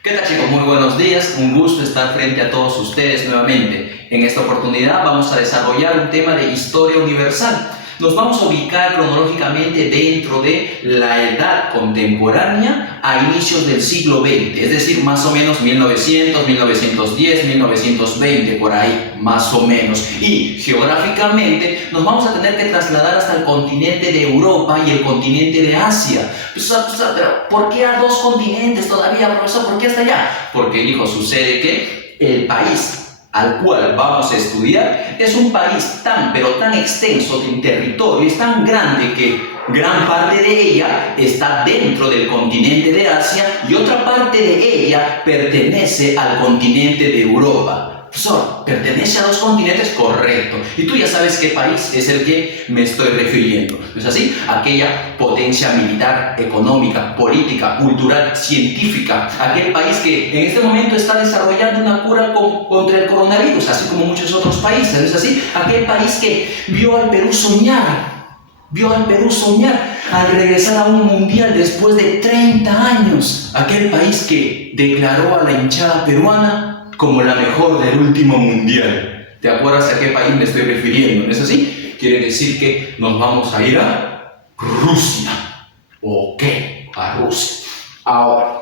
¿Qué tal, chicos? Muy buenos días, un gusto estar frente a todos ustedes nuevamente. En esta oportunidad vamos a desarrollar un tema de historia universal. Nos vamos a ubicar cronológicamente dentro de la edad contemporánea a inicios del siglo XX, es decir, más o menos 1900, 1910, 1920, por ahí, más o menos. Y geográficamente nos vamos a tener que trasladar hasta el continente de Europa y el continente de Asia. Pero ¿por qué a dos continentes todavía, profesor? ¿Por qué hasta allá? Porque, hijo, sucede que el país al cual vamos a estudiar es un país tan, pero tan extenso en territorio, es tan grande que gran parte de ella está dentro del continente de Asia y otra parte de ella pertenece al continente de Europa. Profesor, ¿pertenece a dos continentes? Correcto. Y tú ya sabes qué país es el que me estoy refiriendo. ¿No es así? Aquella potencia militar, económica, política, cultural, científica. Aquel país que en este momento está desarrollando una cura contra el coronavirus, así como muchos otros países. ¿No es así? Aquel país que vio al Perú soñar. Vio al Perú soñar al regresar a un mundial después de 30 años. Aquel país que declaró a la hinchada peruana como la mejor del último mundial. ¿Te acuerdas a qué país me estoy refiriendo? ¿No es así? Quiere decir que nos vamos a ir a Rusia. ¿O qué? A Rusia. Ahora,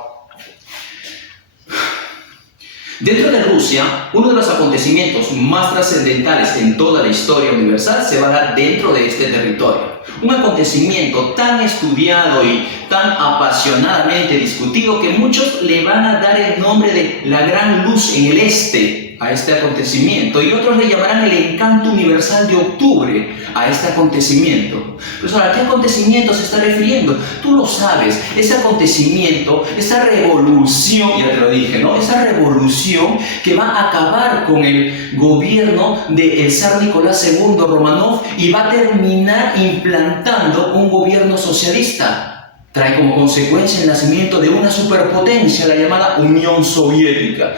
dentro de Rusia, uno de los acontecimientos más trascendentales en toda la historia universal se va a dar dentro de este territorio. Un acontecimiento tan estudiado y tan apasionadamente discutido que muchos le van a dar el nombre de la Gran Luz en el Este a este acontecimiento y otros le llamarán el encanto universal de octubre a este acontecimiento. Pero ¿a qué acontecimiento se está refiriendo? Tú lo sabes, ese acontecimiento, esa revolución, ya te lo dije, ¿no? Esa revolución que va a acabar con el gobierno del zar Nicolás II Romanov y va a terminar implantando un gobierno socialista. Trae como consecuencia el nacimiento de una superpotencia, la llamada Unión Soviética.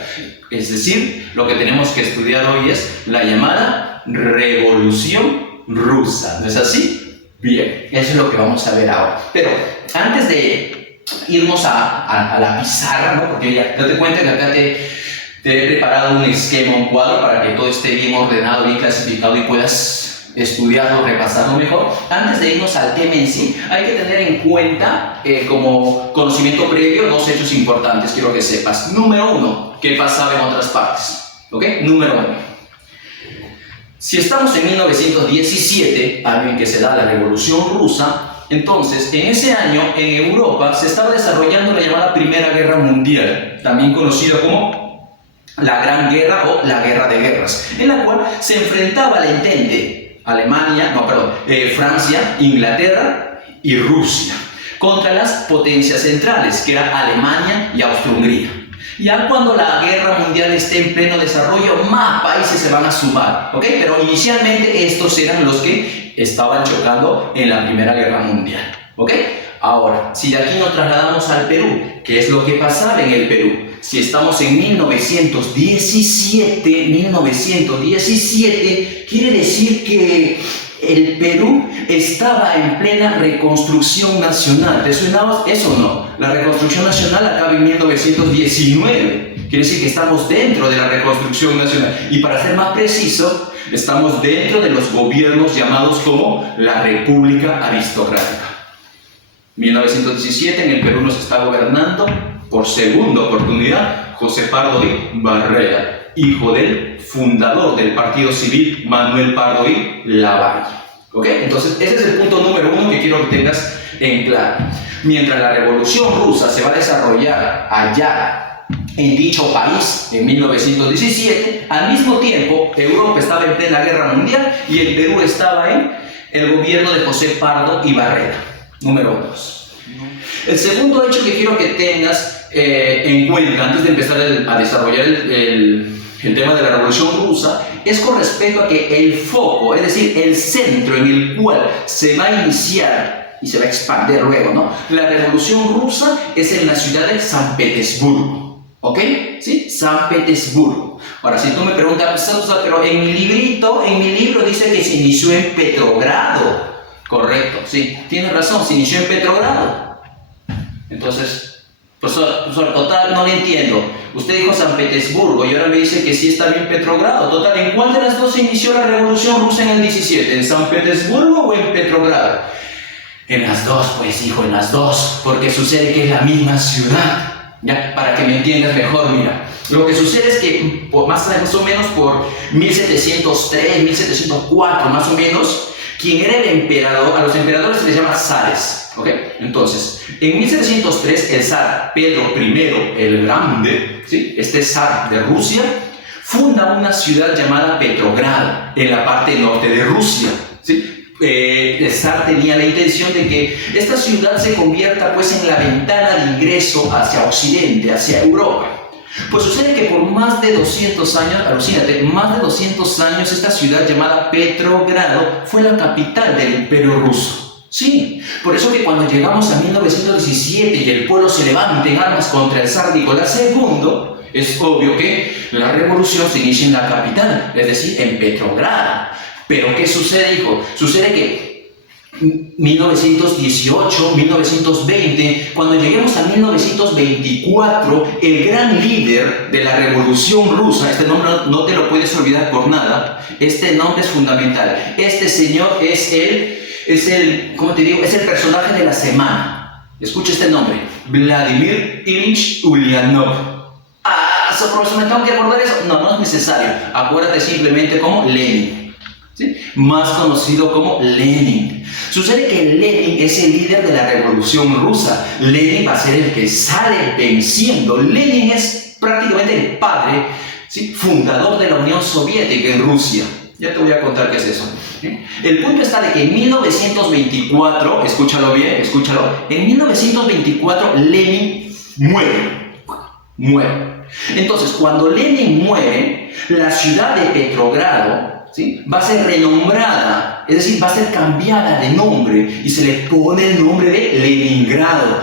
Es decir, lo que tenemos que estudiar hoy es la llamada Revolución Rusa. ¿No es así? Bien, eso es lo que vamos a ver ahora. Pero antes de irnos a la pizarra, ¿no? Porque ya date cuenta que acá te he preparado un esquema, un cuadro para que todo esté bien ordenado, bien clasificado y puedas estudiarlo, repasarlo mejor. Antes de irnos al tema en sí, hay que tener en cuenta como conocimiento previo dos hechos importantes, quiero que sepas. Número uno, ¿qué pasaba en otras partes? ¿Ok? Número uno. Si estamos en 1917, año en que se da la Revolución Rusa, entonces en ese año en Europa se estaba desarrollando la llamada Primera Guerra Mundial, también conocida como la Gran Guerra o la Guerra de Guerras, en la cual se enfrentaba la entente Francia, Inglaterra y Rusia contra las potencias centrales, que eran Alemania y Austria-Hungría. Ya cuando la guerra mundial esté en pleno desarrollo, más países se van a sumar, ¿ok? Pero inicialmente estos eran los que estaban chocando en la Primera Guerra Mundial, ¿ok? Ahora, si de aquí nos trasladamos al Perú, ¿qué es lo que pasaba en el Perú? Si estamos en 1917, quiere decir que el Perú estaba en plena reconstrucción nacional. ¿Te suena eso o no? La reconstrucción nacional acaba en 1919. Quiere decir que estamos dentro de la reconstrucción nacional. Y para ser más preciso, estamos dentro de los gobiernos llamados como la República Aristocrática. 1917 en el Perú nos está gobernando por segunda oportunidad José Pardo y Barrera, hijo del fundador del Partido Civil Manuel Pardo y Lavalle. ¿Ok? Entonces ese es el punto número uno que quiero que tengas en claro. Mientras la Revolución Rusa se va a desarrollar allá en dicho país en 1917, al mismo tiempo Europa estaba en plena guerra mundial y el Perú estaba en el gobierno de José Pardo y Barrera. Número 2. El segundo hecho que quiero que tengas en cuenta antes de empezar a desarrollar el tema de la Revolución Rusa es con respecto a que el foco, es decir, el centro en el cual se va a iniciar y se va a expandir luego, ¿no? La Revolución Rusa es en la ciudad de San Petersburgo, ¿ok? ¿Sí? San Petersburgo. Ahora, si tú me preguntas, pero en mi libro dice que se inició en Petrogrado. Correcto, sí, tienes razón, se inició en Petrogrado. Entonces, Profesor, total, no le entiendo. Usted dijo San Petersburgo y ahora me dice que sí está bien Petrogrado. Total, ¿en cuál de las dos se inició la Revolución Rusa en el 17? ¿En San Petersburgo o en Petrogrado? En las dos, pues hijo, en las dos. Porque sucede que es la misma ciudad. Ya, para que me entiendas mejor, mira. Lo que sucede es que más o menos por 1703, 1704 más o menos, quien era el emperador, a los emperadores se les llama zares, ¿ok? Entonces, en 1703 el zar Pedro I el Grande, ¿sí? Este zar de Rusia, funda una ciudad llamada Petrogrado, en la parte norte de Rusia, ¿sí? El zar tenía la intención de que esta ciudad se convierta pues en la ventana de ingreso hacia Occidente, hacia Europa. Pues sucede que por más de 200 años, alucínate, más de 200 años esta ciudad llamada Petrogrado fue la capital del Imperio Ruso. Sí, por eso que cuando llegamos a 1917 y el pueblo se levanta en armas contra el zar Nicolás II, es obvio que la revolución se inicia en la capital, es decir, en Petrogrado. Pero ¿qué sucede, hijo? Sucede que 1918, 1920, cuando lleguemos a 1924, el gran líder de la Revolución Rusa, este nombre no te lo puedes olvidar por nada, este nombre es fundamental. Este señor es el personaje de la semana. Escucha este nombre, Vladimir Ilich Ulyanov. Profesor, ¿me tengo que acordar eso? No, no es necesario. Acuérdate simplemente como Lenin, ¿sí? Más conocido como Lenin. Sucede que Lenin es el líder de la Revolución Rusa. Lenin va a ser el que sale venciendo. Lenin es prácticamente el padre, ¿sí?, fundador de la Unión Soviética en Rusia. Ya te voy a contar qué es eso. ¿Sí? El punto está de que en 1924, escúchalo bien, escúchalo, en 1924 Lenin muere. Entonces, cuando Lenin muere, la ciudad de Petrogrado, ¿sí?, va a ser renombrada, es decir, va a ser cambiada de nombre y se le pone el nombre de Leningrado.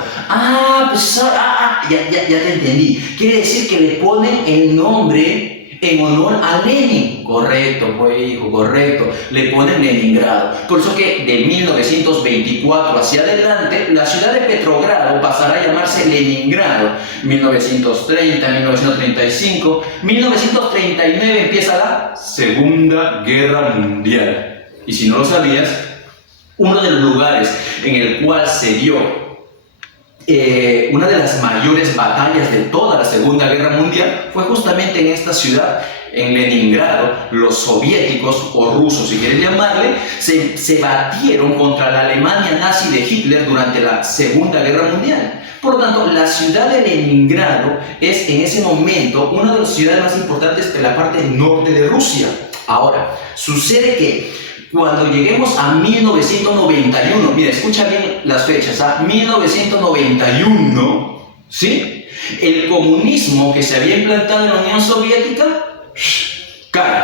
Ya te entendí. Quiere decir que le ponen el nombre en honor a Lenin. Correcto, pues hijo, correcto. Le ponen Leningrado. Por eso que de 1924 hacia adelante, la ciudad de Petrogrado pasará a llamarse Leningrado. 1930, 1935, 1939 empieza la Segunda Guerra Mundial. Y si no lo sabías, uno de los lugares en el cual se dio una de las mayores batallas de toda la Segunda Guerra Mundial fue justamente en esta ciudad, en Leningrado. Los soviéticos, o rusos si quieres llamarle, se batieron contra la Alemania nazi de Hitler durante la Segunda Guerra Mundial. Por lo tanto, la ciudad de Leningrado es en ese momento una de las ciudades más importantes de la parte norte de Rusia. Ahora, sucede que cuando lleguemos a 1991, mira, escucha bien las fechas, 1991, ¿sí?, el comunismo que se había implantado en la Unión Soviética cae.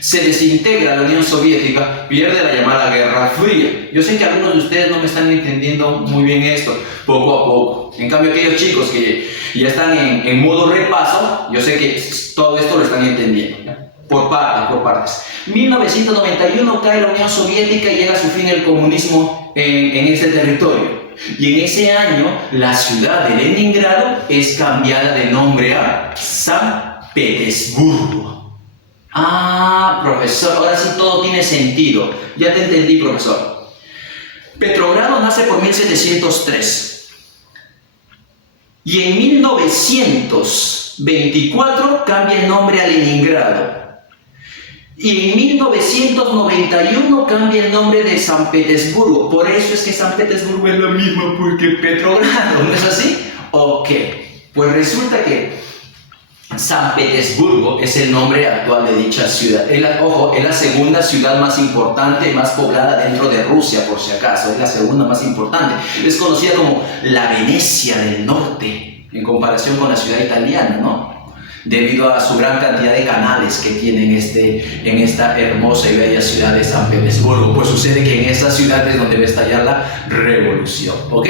Se desintegra la Unión Soviética, pierde la llamada Guerra Fría. Yo sé que algunos de ustedes no me están entendiendo muy bien esto, poco a poco. En cambio, aquellos chicos que ya están en modo repaso, yo sé que todo esto lo están entendiendo, ¿ya? Por partes. 1991 cae la Unión Soviética y llega a su fin el comunismo en ese territorio. Y en ese año, la ciudad de Leningrado es cambiada de nombre a San Petersburgo. Profesor, ahora sí todo tiene sentido. Ya te entendí, profesor. Petrogrado nace por 1703. Y en 1924 cambia el nombre a Leningrado. Y en 1991 cambia el nombre de San Petersburgo. Por eso es que San Petersburgo es lo mismo porque Petrogrado, ¿no es así? Ok, pues resulta que San Petersburgo es el nombre actual de dicha ciudad. Es la segunda ciudad más importante, más poblada dentro de Rusia, por si acaso. Es la segunda más importante. Es conocida como la Venecia del Norte, en comparación con la ciudad italiana, ¿no?, debido a su gran cantidad de canales que tiene en esta hermosa y bella ciudad de San Petersburgo. Pues sucede que en esta ciudad es donde va a estallar la revolución, ¿ok?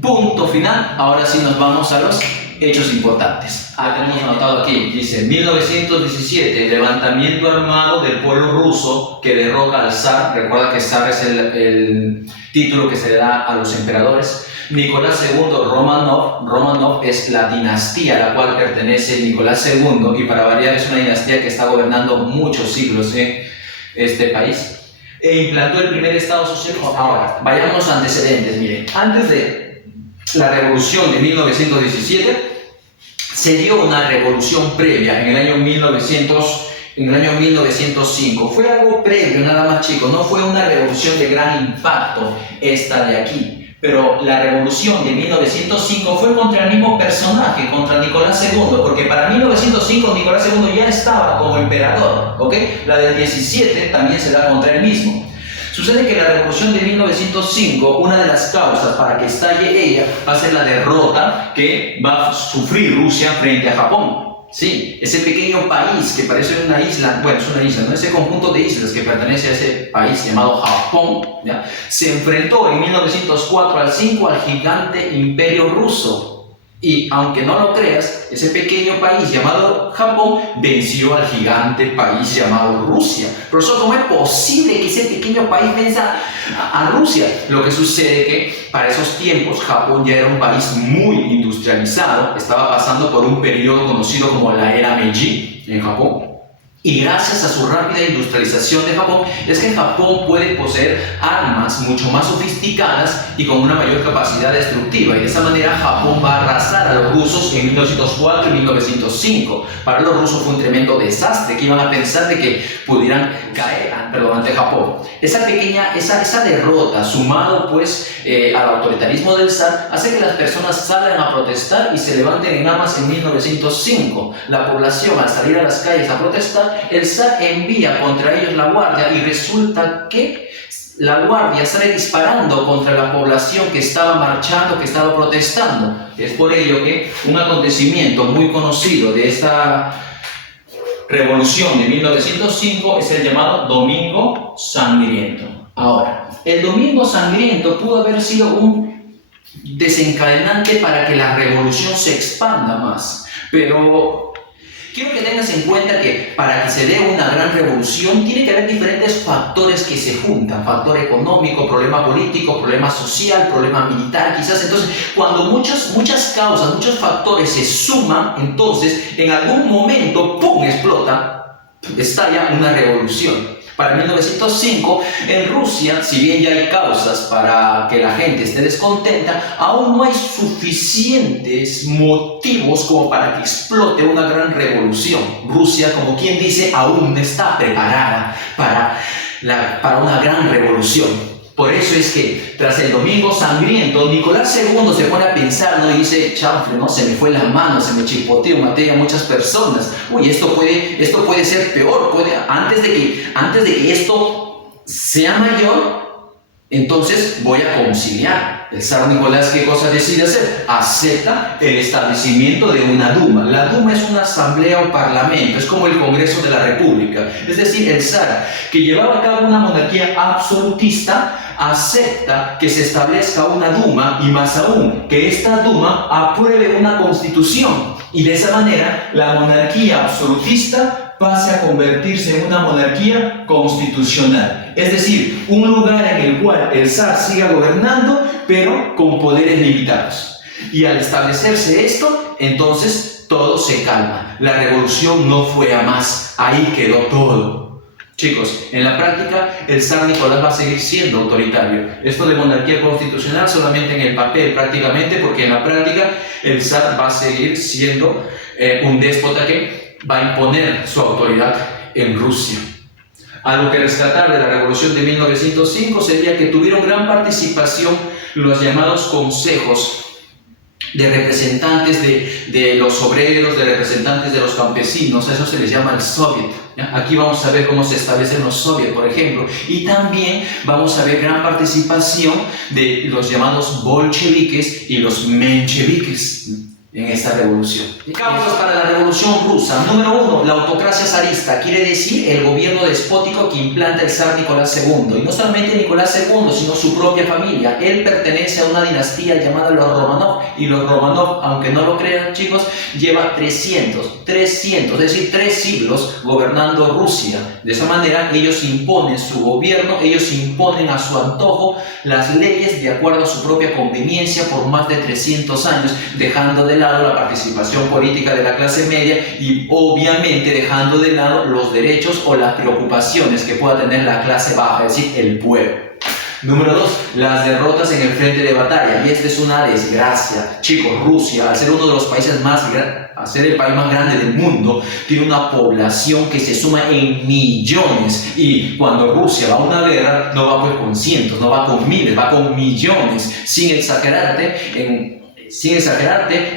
Punto final. Ahora sí nos vamos a los hechos importantes. Tenemos anotado aquí, dice 1917, levantamiento armado del pueblo ruso que derroca al zar. Recuerda que zar es el título que se le da a los emperadores. Nicolás II Romanov es la dinastía a la cual pertenece Nicolás II, y para variar es una dinastía que está gobernando muchos siglos en este país, e implantó el primer Estado social. Ahora, vayamos a antecedentes. Miren, antes de la revolución de 1917 se dio una revolución previa en el año 1905. Fue algo previo, nada más, chicos, no fue una revolución de gran impacto esta de aquí. Pero la revolución de 1905 fue contra el mismo personaje, contra Nicolás II, porque para 1905 Nicolás II ya estaba como emperador, ¿ok? La del 17 también se da contra él mismo. Sucede que la revolución de 1905, una de las causas para que estalle ella va a ser la derrota que va a sufrir Rusia frente a Japón. Sí, ese pequeño país que parece una isla, bueno, es una isla, ¿no? Ese conjunto de islas que pertenece a ese país llamado Japón, ¿ya? Se enfrentó en 1904 al 5 al gigante imperio ruso. Y aunque no lo creas, ese pequeño país llamado Japón venció al gigante país llamado Rusia. Profesor, ¿cómo es posible que ese pequeño país venza a Rusia? Lo que sucede es que para esos tiempos Japón ya era un país muy industrializado, estaba pasando por un periodo conocido como la era Meiji en Japón. Y gracias a su rápida industrialización de Japón, es que Japón puede poseer armas mucho más sofisticadas y con una mayor capacidad destructiva. Y de esa manera Japón va a arrasar a los rusos en 1904 y 1905. Para los rusos fue un tremendo desastre, que iban a pensar de que pudieran caer ante Japón. Esa derrota, sumado pues al autoritarismo del zar, hace que las personas salgan a protestar y se levanten en armas en 1905. La población, al salir a las calles a protestar, el zar envía contra ellos la guardia, y resulta que la guardia sale disparando contra la población que estaba marchando, que estaba protestando. Es por ello que un acontecimiento muy conocido de esta revolución de 1905 es el llamado Domingo Sangriento. Ahora, el Domingo Sangriento pudo haber sido un desencadenante para que la revolución se expanda más, pero quiero que tengas en cuenta que para que se dé una gran revolución tiene que haber diferentes factores que se juntan: factor económico, problema político, problema social, problema militar, quizás. Entonces, cuando muchas causas, muchos factores se suman, entonces en algún momento, ¡pum!, explota, estalla una revolución. Para 1905, en Rusia, si bien ya hay causas para que la gente esté descontenta, aún no hay suficientes motivos como para que explote una gran revolución. Rusia, como quien dice, aún no está preparada para una gran revolución. Por eso es que tras el Domingo Sangriento, Nicolás II se pone a pensar, ¿no? Y dice: chanfle, ¿no? Se me fue la mano, se me chipoteó, maté a muchas personas. Uy, esto puede ser peor. Antes de que esto sea mayor, entonces voy a conciliar. El zar Nicolás, ¿qué cosa decide hacer? Acepta el establecimiento de una Duma. La Duma es una asamblea o parlamento, es como el Congreso de la República. Es decir, el zar, que llevaba a cabo una monarquía absolutista, acepta que se establezca una Duma, y más aún, que esta Duma apruebe una constitución. Y de esa manera, la monarquía absolutista pase a convertirse en una monarquía constitucional. Es decir, un lugar en el cual el zar siga gobernando, pero con poderes limitados. Y al establecerse esto, entonces todo se calma. La revolución no fue a más, ahí quedó todo. Chicos, en la práctica el zar Nicolás va a seguir siendo autoritario. Esto de monarquía constitucional solamente en el papel prácticamente, porque en la práctica el zar va a seguir siendo un déspota que va a imponer su autoridad en Rusia. Algo que rescatar de la revolución de 1905 sería que tuvieron gran participación los llamados consejos de representantes de los obreros, de representantes de los campesinos. A eso se les llama el soviet, ¿ya? Aquí vamos a ver cómo se establecen los soviets, por ejemplo, y también vamos a ver gran participación de los llamados bolcheviques y los mencheviques. en esta revolución. Causas para la revolución rusa. Número 1, la autocracia zarista, quiere decir el gobierno despótico que implanta el zar Nicolás II. Y no solamente Nicolás II, sino su propia familia. Él pertenece a una dinastía llamada los Romanov. Y los Romanov, aunque no lo crean chicos, lleva 300, es decir, 3 siglos gobernando Rusia. De esa manera ellos imponen su gobierno, ellos imponen a su antojo las leyes de acuerdo a su propia conveniencia por más de 300 años, dejando de lado la participación política de la clase media y obviamente dejando de lado los derechos o las preocupaciones que pueda tener la clase baja, es decir, el pueblo. Número 2, las derrotas en el frente de batalla, y esta es una desgracia. Chicos, Rusia, al ser uno de los países al ser el país más grande del mundo, tiene una población que se suma en millones, y cuando Rusia va a una guerra, no va pues con cientos, no va con miles, va con millones. Sin exagerarte,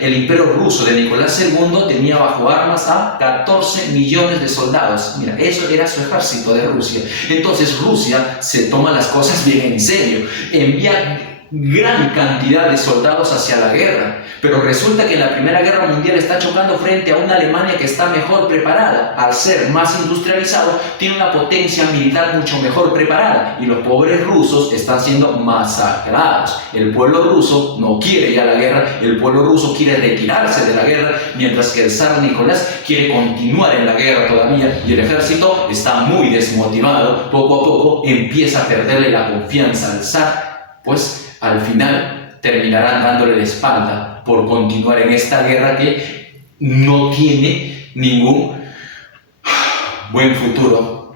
el imperio ruso de Nicolás II tenía bajo armas a 14 millones de soldados. Mira, eso era su ejército de Rusia. Entonces Rusia se toma las cosas bien en serio, envía gran cantidad de soldados hacia la guerra, pero resulta que en la Primera Guerra Mundial está chocando frente a una Alemania que está mejor preparada. Al ser más industrializado, tiene una potencia militar mucho mejor preparada, y los pobres rusos están siendo masacrados. El pueblo ruso no quiere ya la guerra, el pueblo ruso quiere retirarse de la guerra, mientras que el zar Nicolás quiere continuar en la guerra todavía, y el ejército está muy desmotivado. Poco a poco empieza a perderle la confianza al zar, pues al final terminarán dándole la espalda por continuar en esta guerra que no tiene ningún buen futuro.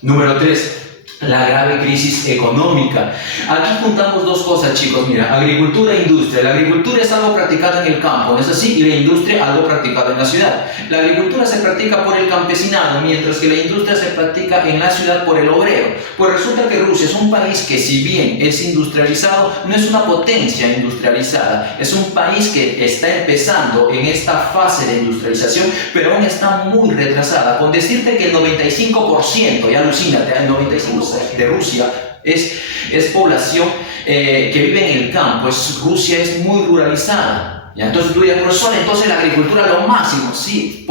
Número 3, la grave crisis económica. Aquí juntamos dos cosas, chicos. Mira, agricultura e industria. La agricultura es algo practicado en el campo, ¿no es así? Y la industria algo practicado en la ciudad. La agricultura se practica por el campesinado, mientras que la industria se practica en la ciudad por el obrero. Pues resulta que Rusia es un país que, si bien es industrializado, no es una potencia industrializada. Es un país que está empezando en esta fase de industrialización, pero aún está muy retrasada. Con decirte que el 95%, y alucínate, el 95% de Rusia es población que vive en el campo. Rusia es muy ruralizada. ¿Ya? Entonces tú dirás, profesor, entonces la agricultura lo máximo. Sí,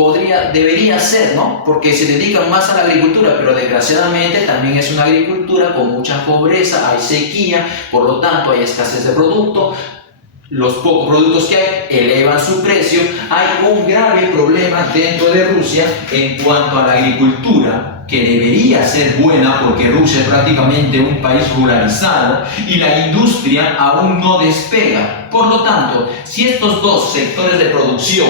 debería ser, ¿no? Porque se dedican más a la agricultura, pero desgraciadamente también es una agricultura con mucha pobreza, hay sequía, por lo tanto hay escasez de producto. Los pocos productos que hay elevan su precio. Hay un grave problema dentro de Rusia en cuanto a la agricultura, que debería ser buena porque Rusia es prácticamente un país ruralizado y la industria aún no despega. Por lo tanto, si estos dos sectores de producción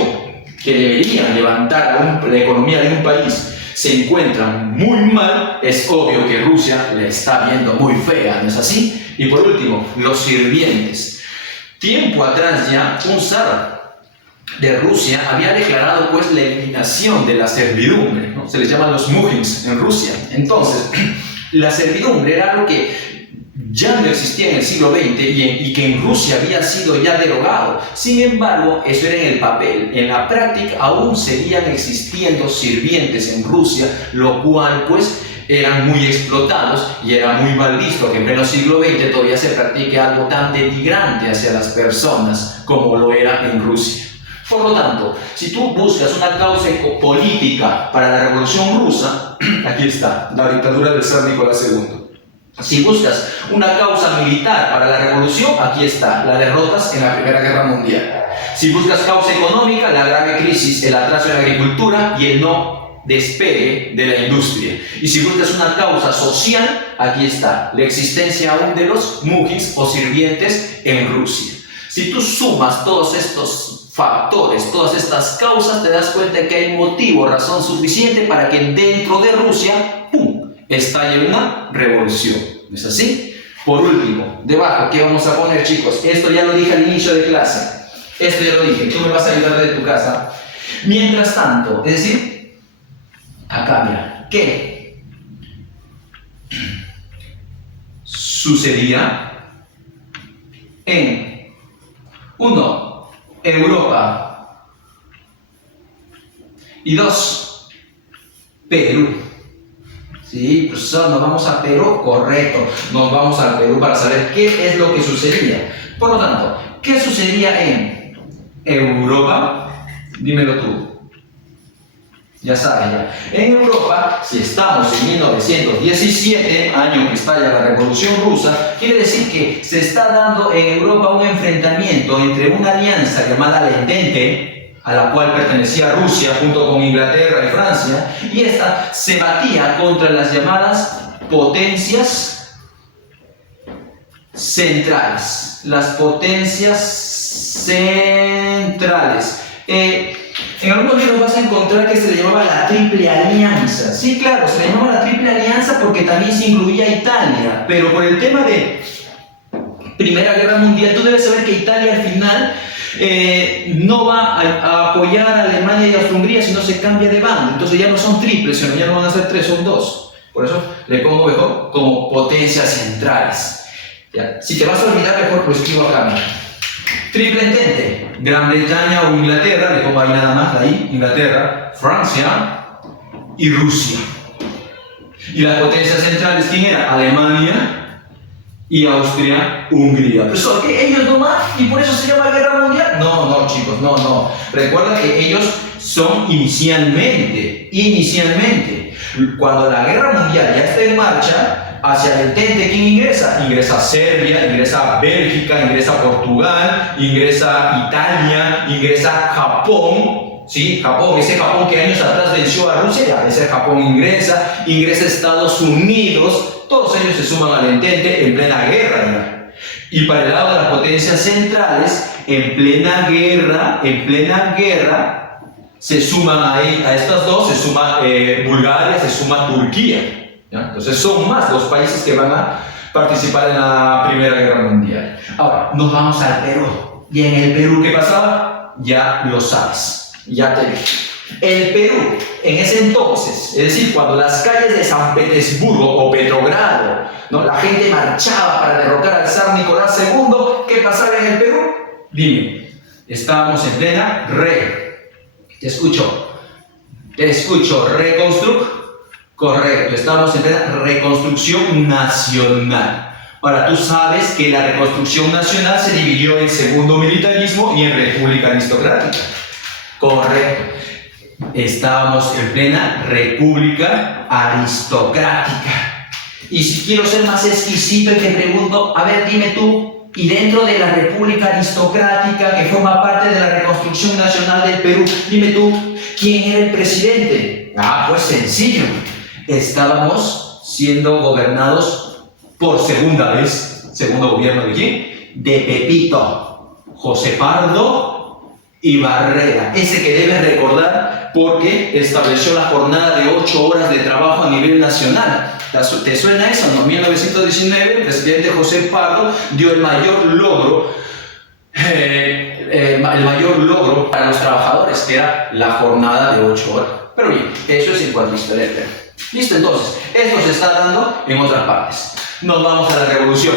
que deberían levantar la economía de un país se encuentran muy mal, es obvio que Rusia le está viendo muy fea, ¿no es así? Y por último, los sirvientes. Tiempo atrás ya, un zar de Rusia había declarado pues la eliminación de la servidumbre, ¿no? Se les llaman los mujins en Rusia. Entonces, la servidumbre era algo que ya no existía en el siglo XX y que en Rusia había sido ya derogado. Sin embargo, eso era en el papel. En la práctica aún seguían existiendo sirvientes en Rusia, lo cual pues eran muy explotados y era muy mal visto que en pleno siglo XX todavía se practique algo tan denigrante hacia las personas como lo era en Rusia. Por lo tanto, si tú buscas una causa política para la revolución rusa, aquí está, la dictadura del zar Nicolás II. Si buscas una causa militar para la revolución, aquí está, las derrotas en la Primera Guerra Mundial. Si buscas causa económica, la grave crisis, el atraso en la agricultura y el no despegue de la industria. Y si buscas una causa social, aquí está, la existencia aún de los mujins o sirvientes en Rusia. Si tú sumas todos estos factores, todas estas causas, te das cuenta que hay motivo, razón suficiente para que dentro de Rusia, ¡pum!, estalle una revolución. ¿No es así? Por último, debajo, ¿qué vamos a poner, chicos? Esto ya lo dije al inicio de clase. Esto ya lo dije, tú me vas a ayudar de tu casa. Mientras tanto, es decir, acá, mira, ¿qué sucedía en 1. Europa y 2. Perú? Sí, profesor, nos vamos a Perú, correcto, nos vamos al Perú para saber qué es lo que sucedía. Por lo tanto, ¿qué sucedía en Europa, dímelo tú. Ya sabes, ya. En Europa, si estamos en 1917, año que estalla la Revolución Rusa, quiere decir que se está dando en Europa un enfrentamiento entre una alianza llamada la Entente, a la cual pertenecía Rusia junto con Inglaterra y Francia, y esta se batía contra las llamadas potencias centrales. Las potencias centrales. En algunos libros vas a encontrar que se le llamaba la Triple Alianza. Sí, claro, se le llamaba la Triple Alianza porque también se incluía Italia, pero por el tema de Primera Guerra Mundial, tú debes saber que Italia al final no va a apoyar a Alemania y Austria-Hungría, sino se cambia de bando. Entonces ya no son triples, sino ya no van a ser tres, son dos. Por eso le pongo mejor como potencias centrales. ¿Ya? Si te vas a olvidar, mejor lo escribo acá. Mira. Triple Entente, Gran Bretaña o Inglaterra, le pongo ahí nada más, ahí, Inglaterra, Francia y Rusia. Y las potencias centrales, ¿quién era? Alemania y Austria-Hungría. Pero son que ellos nomás, y por eso se llama Guerra Mundial. No, no, chicos, no, no. Recuerda que ellos son inicialmente. Cuando la Guerra Mundial ya está en marcha, hacia el Entente, ¿quién ingresa? Ingresa Serbia, ingresa Bélgica, ingresa Portugal, ingresa Italia, ingresa Japón, ¿sí? Japón, ese Japón que años atrás venció a Rusia, ese Japón ingresa Estados Unidos, todos ellos se suman al Entente en plena guerra, ¿no? Y para el lado de las potencias centrales, en plena guerra, se suman a estas dos, se suma Bulgaria, se suma Turquía. ¿Ya? Entonces son más los países que van a participar en la Primera Guerra Mundial. Ahora, nos vamos al Perú. ¿Y en el Perú qué pasaba? Ya lo sabes, ya te dije. El Perú, en ese entonces, es decir, cuando las calles de San Petersburgo o Petrogrado, ¿no? La gente marchaba para derrocar al zar Nicolás II, ¿qué pasaba en el Perú? Dime, estábamos en plena te escucho, correcto, estamos en plena reconstrucción nacional. Ahora, tú sabes que la reconstrucción nacional se dividió en segundo militarismo y en república aristocrática. Correcto. Estábamos en plena república aristocrática. Y si quiero ser más exquisito y te pregunto, a ver, dime tú, y dentro de la república aristocrática que forma parte de la reconstrucción nacional del Perú, dime tú, ¿quién era el presidente? Ah, pues sencillo. Estábamos siendo gobernados por segunda vez, segundo gobierno de quién? De Pepito, José Pardo y Barrera, ese que debes recordar porque estableció la jornada de 8 horas de trabajo a nivel nacional. ¿Te suena eso? En 1919 el presidente José Pardo dio el mayor logro para los trabajadores, que era la jornada de 8 horas. Pero bien, eso es en cuanto a historia del Perú. Listo, entonces, esto se está dando en otras partes. Nos vamos a la revolución.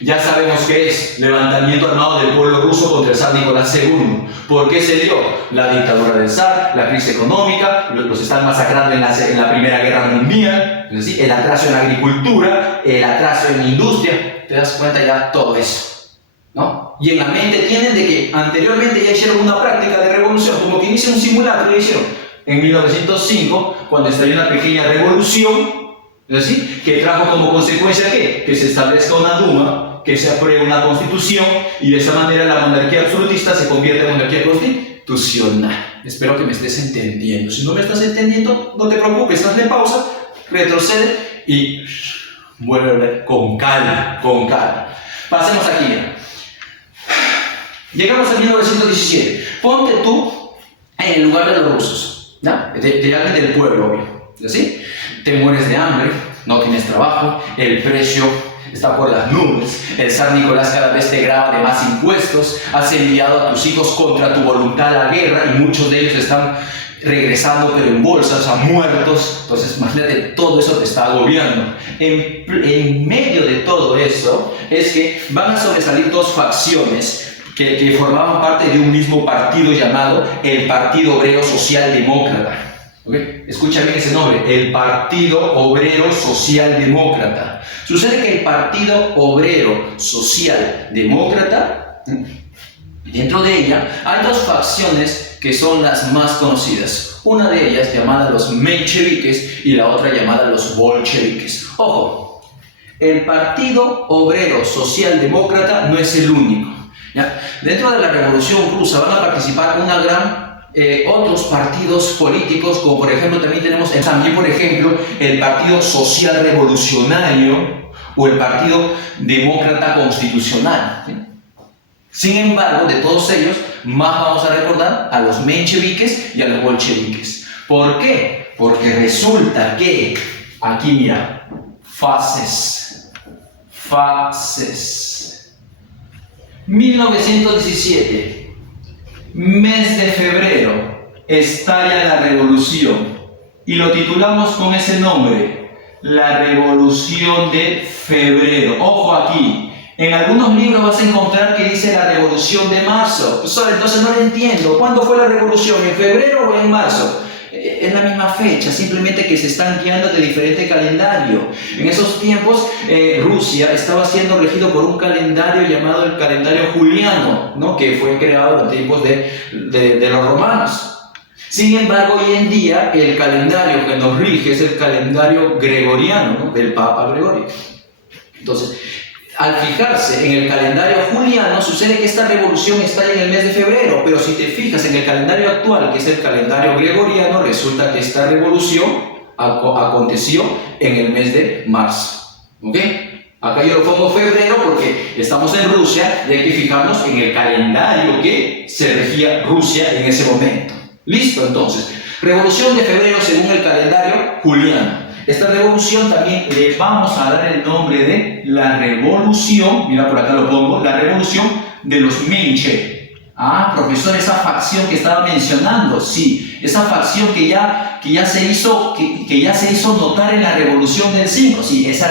Ya sabemos que es levantamiento armado del pueblo ruso contra el zar Nicolás II. ¿Por qué se dio? La dictadura del zar, la crisis económica, los están masacrando en la Primera Guerra Mundial, es decir, el atraso en la agricultura, el atraso en la industria. Te das cuenta ya todo eso, ¿no? Y en la mente tienen de que anteriormente ya hicieron una práctica de revolución, como que inicia un simulacro, lo hicieron en 1905, cuando estalló una pequeña revolución, es decir, que trajo como consecuencia ¿qué? Que se establezca una Duma, que se apruebe una constitución y de esa manera la monarquía absolutista se convierte en monarquía constitucional. Espero que me estés entendiendo. Si no me estás entendiendo, no te preocupes, hazle pausa, retrocede y vuelve a hablar con calma, con calma. Pasemos aquí. Llegamos a 1917. Ponte tú en el lugar de los rusos, ¿no? Realmente del pueblo, obvio. ¿Sí? Te mueres de hambre, no tienes trabajo, el precio está por las nubes, el zar Nicolás cada vez te graba de más impuestos, has enviado a tus hijos contra tu voluntad a la guerra y muchos de ellos están regresando pero en bolsas, o sea, muertos. Entonces imagínate, todo eso te está agobiando. En medio de todo eso es que van a sobresalir dos facciones que formaban parte de un mismo partido llamado el Partido Obrero Socialdemócrata. ¿Okay? Escucha bien ese nombre, el Partido Obrero Socialdemócrata. Sucede que el Partido Obrero Socialdemócrata Dentro de ella hay dos facciones que son las más conocidas. Una de ellas llamada los mencheviques y la otra llamada los bolcheviques. Ojo, el Partido Obrero Socialdemócrata no es el único, ¿ya? Dentro de la Revolución Rusa van a participar otros partidos políticos, como por ejemplo también por ejemplo el Partido Social Revolucionario o el Partido Demócrata Constitucional, ¿sí? Sin embargo, de todos ellos, más vamos a recordar a los mencheviques y a los bolcheviques. ¿Por qué? Porque resulta que, aquí mira, fases. 1917, mes de febrero, estalla la revolución y lo titulamos con ese nombre, la Revolución de Febrero. Ojo aquí. En algunos libros vas a encontrar que dice la Revolución de Marzo. Entonces no lo entiendo. ¿Cuándo fue la revolución? ¿En febrero o en marzo? Es la misma fecha, simplemente que se están guiando de diferente calendario. En esos tiempos, Rusia estaba siendo regido por un calendario llamado el calendario juliano, ¿no? Que fue creado en los tiempos de los romanos. Sin embargo, hoy en día, el calendario que nos rige es el calendario gregoriano, ¿no? Del Papa Gregorio. Entonces, al fijarse en el calendario juliano, sucede que esta revolución está en el mes de febrero, pero si te fijas en el calendario actual, que es el calendario gregoriano, resulta que esta revolución aconteció en el mes de marzo. ¿Ok? Acá yo lo pongo febrero porque estamos en Rusia y hay que fijarnos en el calendario que se regía Rusia en ese momento. ¿Listo? Entonces, revolución de febrero según el calendario juliano. Esta revolución también le vamos a dar el nombre de la revolución, mira por acá lo pongo, la revolución de los Menche. Ah, profesor, esa facción que estaba mencionando, sí, esa facción que ya se hizo notar en la revolución del 5, sí, esa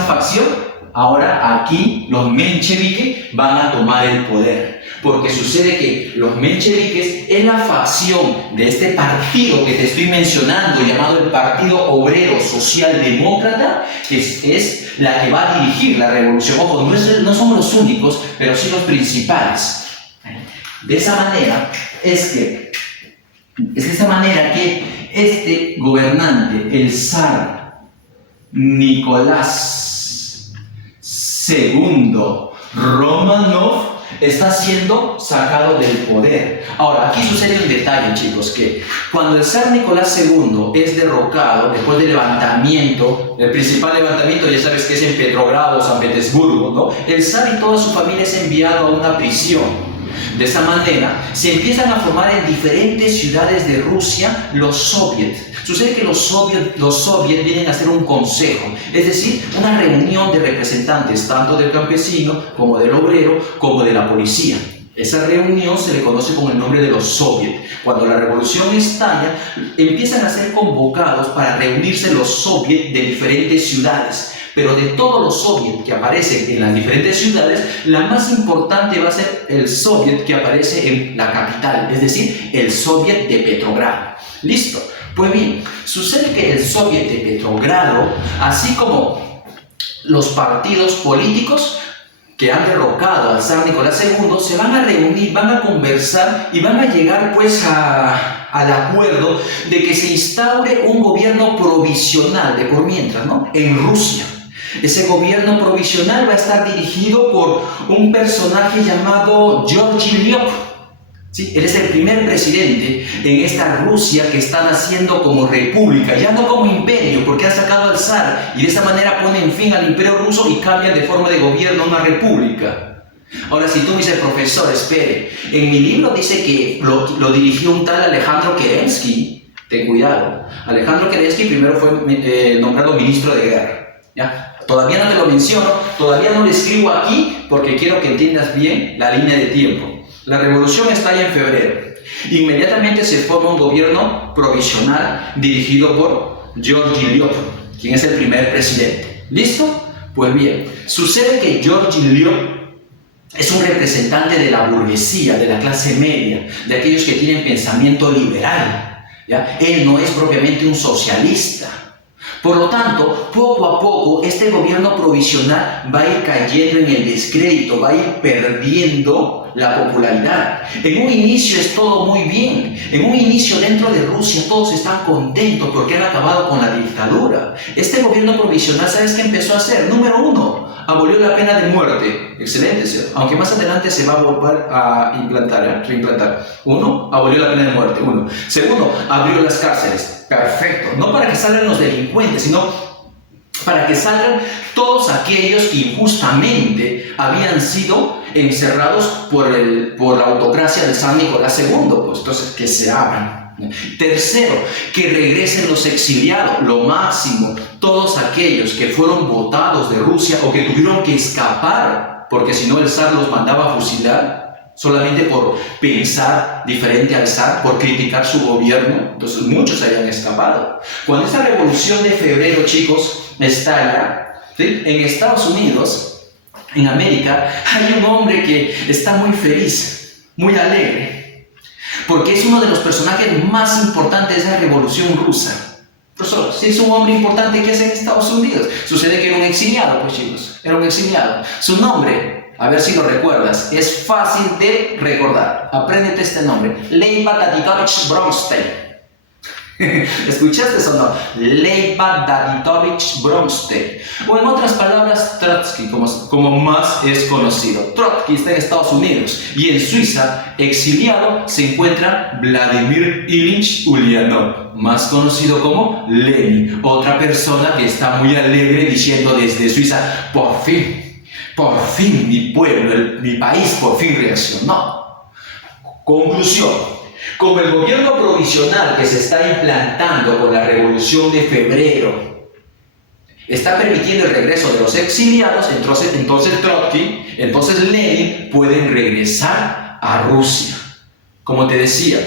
facción, ahora aquí los mencheviques van a tomar el poder. Porque sucede que los mencheviques es la facción de este partido que te estoy mencionando, llamado el Partido Obrero Socialdemócrata, que es la que va a dirigir la revolución. Ojo, no somos los únicos, pero sí los principales. De esa manera que este gobernante, el zar Nicolás II Romanov, está siendo sacado del poder. Ahora, aquí sucede un detalle, chicos, que cuando el zar Nicolás II es derrocado, después del levantamiento, el principal levantamiento, ya sabes que es en Petrogrado, San Petersburgo, ¿no? El zar y toda su familia es enviado a una prisión. De esa manera, se empiezan a formar en diferentes ciudades de Rusia los soviets. Sucede que los soviets vienen a ser un consejo, es decir, una reunión de representantes tanto del campesino, como del obrero, como de la policía. Esa reunión se le conoce con el nombre de los soviets. Cuando la revolución estalla, empiezan a ser convocados para reunirse los soviets de diferentes ciudades. Pero de todos los soviets que aparecen en las diferentes ciudades, la más importante va a ser el soviet que aparece en la capital, es decir, el soviet de Petrogrado. ¿Listo? Pues bien, sucede que el soviet de Petrogrado, así como los partidos políticos que han derrocado al zar Nicolás II, se van a reunir, van a conversar y van a llegar pues al acuerdo de que se instaure un gobierno provisional de por mientras, ¿no? En Rusia. Ese gobierno provisional va a estar dirigido por un personaje llamado Georgi Lyov. ¿Sí? Él es el primer presidente en esta Rusia que está naciendo como república, ya no como imperio, porque ha sacado al zar y de esa manera ponen fin al imperio ruso y cambian de forma de gobierno a una república. Ahora, si tú me dices, profesor, espere, en mi libro dice que lo dirigió un tal Alejandro Kerensky. Ten cuidado. Alejandro Kerensky primero fue nombrado ministro de guerra. ¿Ya? Todavía no te lo menciono, todavía no lo escribo aquí porque quiero que entiendas bien la línea de tiempo. La revolución estalla en febrero. Inmediatamente se forma un gobierno provisional dirigido por Georgi Lyov, quien es el primer presidente. ¿Listo? Pues bien, sucede que Georgi Lyov es un representante de la burguesía, de la clase media, de aquellos que tienen pensamiento liberal, ¿ya? Él no es propiamente un socialista. Por lo tanto, poco a poco este gobierno provisional va a ir cayendo en el descrédito, va a ir perdiendo la popularidad. En un inicio es todo muy bien. En un inicio dentro de Rusia todos están contentos porque han acabado con la dictadura. Este gobierno provisional, ¿sabes qué empezó a hacer? Número uno, abolió la pena de muerte. Excelente, ¿sí? Aunque más adelante se va a volver a reimplantar. Uno, abolió la pena de muerte. Uno. Segundo, abrió las cárceles. Perfecto. No para que salgan los delincuentes, sino para que salgan todos aquellos que injustamente habían sido encerrados por la autocracia de San Nicolás II. Pues entonces, que se abran. Tercero, que regresen los exiliados, lo máximo, todos aquellos que fueron botados de Rusia o que tuvieron que escapar, porque si no el zar los mandaba a fusilar, solamente por pensar diferente al zar, por criticar su gobierno. Entonces muchos habían escapado. Cuando esta revolución de febrero, chicos, estalla, ¿sí? En Estados Unidos, en América, hay un hombre que está muy feliz, muy alegre, porque es uno de los personajes más importantes de esa revolución rusa. Profesor, si es un hombre importante, ¿qué hace en Estados Unidos? Sucede que era un exiliado, pues chicos, era un exiliado. Su nombre, a ver si lo recuerdas, es fácil de recordar. Apréndete este nombre, Lev Davidovich Bronstein. ¿Escuchaste eso o no? Lev Davidovich Bronstein. O en otras palabras, Trotsky, como más es conocido. Trotsky está en Estados Unidos y en Suiza, exiliado, se encuentra Vladimir Ilich Ulyanov, más conocido como Lenin. Otra persona que está muy alegre diciendo desde Suiza, por fin mi pueblo, mi país por fin reaccionó. Conclusión. Como el gobierno provisional que se está implantando con la Revolución de Febrero está permitiendo el regreso de los exiliados, entonces Trotsky, entonces Lenin pueden regresar a Rusia. Como te decía,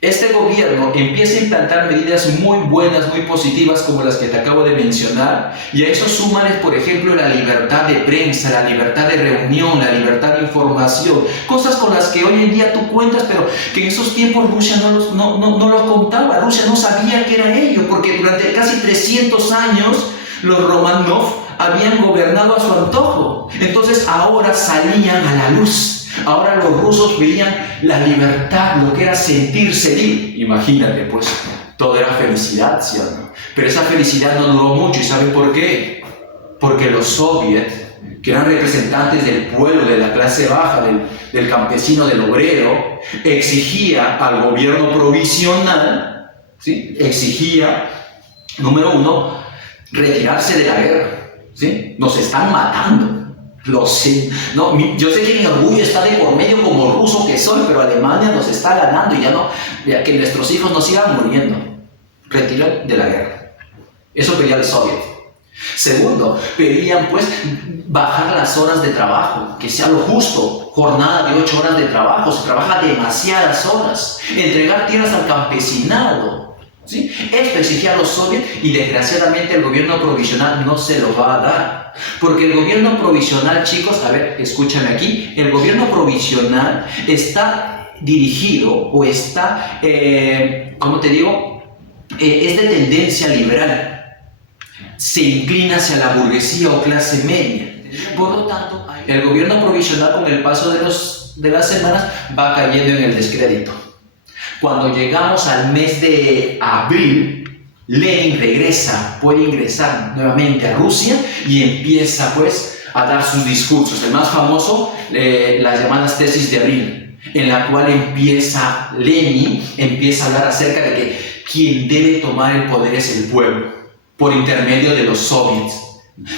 este gobierno empieza a implantar medidas muy buenas, muy positivas, como las que te acabo de mencionar, y a eso súmales, por ejemplo, la libertad de prensa, la libertad de reunión, la libertad de información, cosas con las que hoy en día tú cuentas, pero que en esos tiempos Rusia no lo contaba. Rusia no sabía qué era ello, porque durante casi 300 años los Romanov habían gobernado a su antojo. Entonces ahora salían a la luz. Ahora los rusos veían la libertad, lo que era sentirse libre. Imagínate, pues, todo era felicidad, ¿sí o no? Pero esa felicidad no duró mucho, ¿y saben por qué? Porque los soviets, que eran representantes del pueblo, de la clase baja, del campesino, del obrero, exigía al gobierno provisional, ¿sí? Exigía, número uno, retirarse de la guerra, ¿sí? Nos están matando. Lo sé. No, yo sé que mi orgullo está de por medio como ruso que soy, pero Alemania nos está ganando y ya que nuestros hijos no sigan muriendo. Retiro de la guerra. Eso pedía el soviet. Segundo, pedían pues bajar las horas de trabajo, que sea lo justo, jornada de 8 horas de trabajo, se trabaja demasiadas horas, entregar tierras al campesinado, ¿sí? Esto exigía a los soviets y desgraciadamente el gobierno provisional no se lo va a dar. Porque el gobierno provisional, chicos, a ver, escúchame aquí, el gobierno provisional está dirigido o está, ¿cómo te digo? Es de tendencia liberal. Se inclina hacia la burguesía o clase media. Por lo tanto, el gobierno provisional con el paso de las semanas va cayendo en el descrédito. Cuando llegamos al mes de abril, Lenin puede ingresar nuevamente a Rusia y empieza pues a dar sus discursos. El más famoso, las llamadas tesis de abril, en la cual Lenin empieza a hablar acerca de que quien debe tomar el poder es el pueblo, por intermedio de los soviets.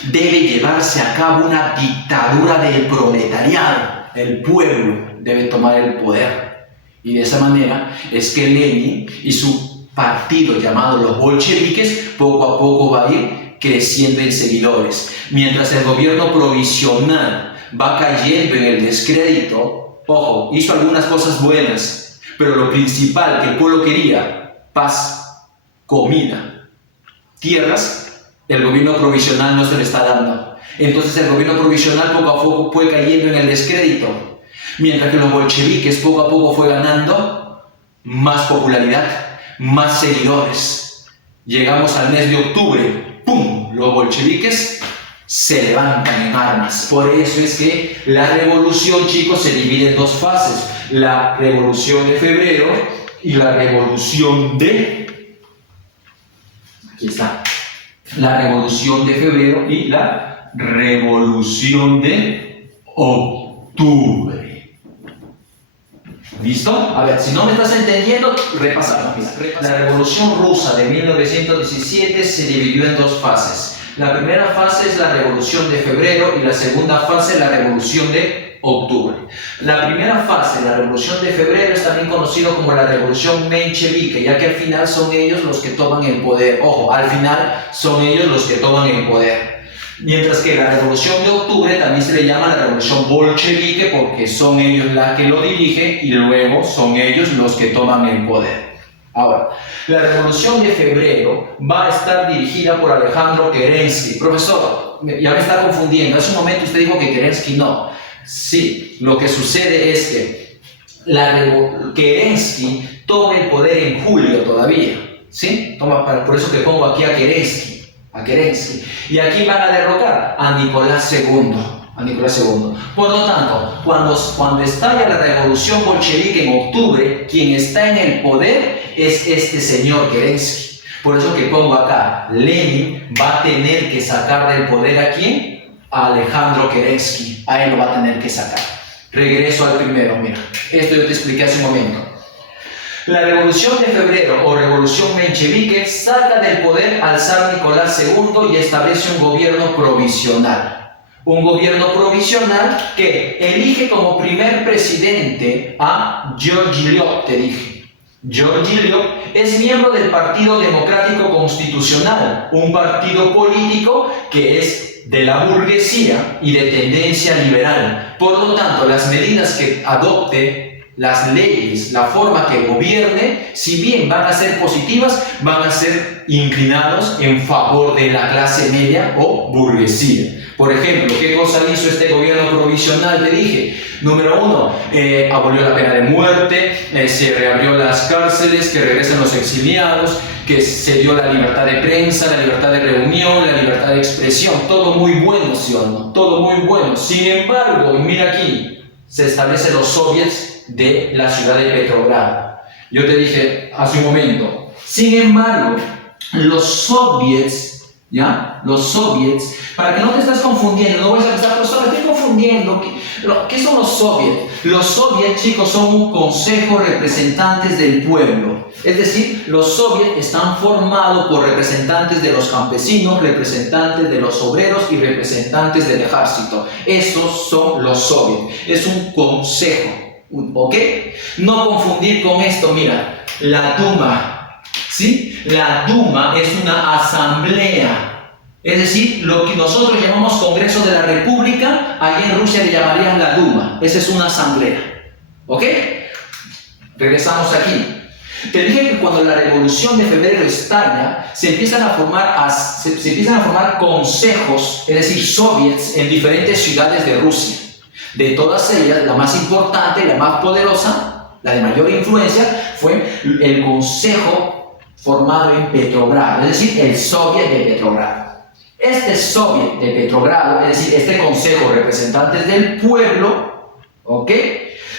Debe llevarse a cabo una dictadura del proletariado. El pueblo debe tomar el poder. Y de esa manera es que Lenin y su partido llamado los bolcheviques poco a poco va a ir creciendo en seguidores. Mientras el gobierno provisional va cayendo en el descrédito, ojo, hizo algunas cosas buenas, pero lo principal que el pueblo quería, paz, comida, tierras, el gobierno provisional no se le está dando. Entonces el gobierno provisional poco a poco fue cayendo en el descrédito. Mientras que los bolcheviques poco a poco fue ganando más popularidad, más seguidores. Llegamos al mes de octubre, ¡pum! Los bolcheviques se levantan en armas. Por eso es que la revolución, chicos, se divide en dos fases. La revolución de febrero y la revolución de... Aquí está. La revolución de febrero y la revolución de octubre. ¿Listo? A ver, si no me estás entendiendo, repasamos. La revolución rusa de 1917 se dividió en dos fases. La primera fase es la revolución de febrero y la segunda fase es la revolución de octubre. La primera fase, la revolución de febrero, es también conocido como la revolución menchevique, ya que al final son ellos los que toman el poder. Ojo, al final son ellos los que toman el poder. Mientras que la revolución de octubre también se le llama la revolución bolchevique porque son ellos los que lo dirigen y luego son ellos los que toman el poder. Ahora, la revolución de febrero va a estar dirigida por Alejandro Kerensky. Profesor, ya me está confundiendo. Hace un momento usted dijo que Kerensky no. Sí, lo que sucede es que Kerensky toma el poder en julio todavía. ¿Sí? Por eso que pongo aquí a Kerensky. Y aquí van a derrocar a Nicolás II. Por lo tanto, cuando estalla la revolución bolchevique en octubre, quien está en el poder es este señor Kerensky. Por eso que pongo acá, Lenin va a tener que sacar del poder ¿a quién? A Alejandro Kerensky. A él lo va a tener que sacar. Regreso al primero, mira. Esto yo te expliqué hace un momento. La revolución de febrero o revolución menchevique saca del poder al zar Nicolás II y establece un gobierno provisional. Un gobierno provisional que elige como primer presidente a Georgi Lyov, te dije. Georgi Lyov es miembro del Partido Democrático Constitucional, un partido político que es de la burguesía y de tendencia liberal. Por lo tanto, las medidas que adopte, las leyes, la forma que gobierne, si bien van a ser positivas, van a ser inclinados en favor de la clase media o burguesía. Por ejemplo, ¿qué cosa hizo este gobierno provisional? Te dije, número uno, abolió la pena de muerte, se reabrió las cárceles, que regresen los exiliados, que se dio la libertad de prensa, la libertad de reunión, la libertad de expresión. Todo muy bueno, ¿sí o no? Todo muy bueno. Sin embargo, y mira aquí, se establecen los soviets de la ciudad de Petrogrado. Yo te dije hace un momento, sin embargo, los soviets, ¿ya? Los soviets, para que no te estés confundiendo, no vayas a pensar, profesor, me estoy confundiendo. ¿Qué son los soviets? Los soviets, chicos, son un consejo representantes del pueblo. Es decir, los soviets están formados por representantes de los campesinos, representantes de los obreros y representantes del ejército. Esos son los soviets. Es un consejo. ¿Ok? No confundir con esto, mira, la Duma, ¿sí? La Duma es una asamblea, es decir, lo que nosotros llamamos Congreso de la República, allí en Rusia le llamarían la Duma, esa es una asamblea, ¿ok? Regresamos aquí. Te dije que cuando la revolución de febrero estalla, se empiezan a formar consejos, es decir, soviets en diferentes ciudades de Rusia. De todas ellas, la más importante, la más poderosa, la de mayor influencia, fue el consejo formado en Petrogrado, es decir, el Soviet de Petrogrado. Este Soviet de Petrogrado, es decir, este consejo representantes del pueblo, ¿ok?,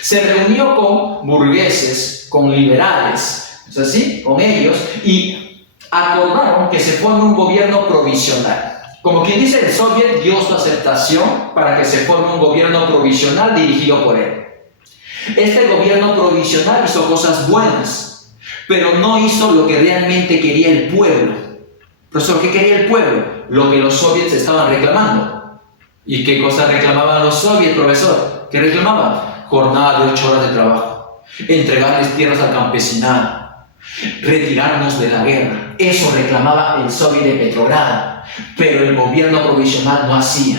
se reunió con burgueses, con liberales, ¿es así?, con ellos, y acordaron que se forme un gobierno provisional. Como quien dice, el Soviet dio su aceptación para que se forme un gobierno provisional dirigido por él. Este gobierno provisional hizo cosas buenas, pero no hizo lo que realmente quería el pueblo. Profesor, ¿qué quería el pueblo? Lo que los soviets estaban reclamando. ¿Y qué cosa reclamaban los soviets, profesor? ¿Qué reclamaban? Jornada de 8 horas de trabajo, entregarles tierras al campesinado, retirarnos de la guerra. Eso reclamaba el Soviet de Petrogrado. Pero el gobierno provisional no hacía.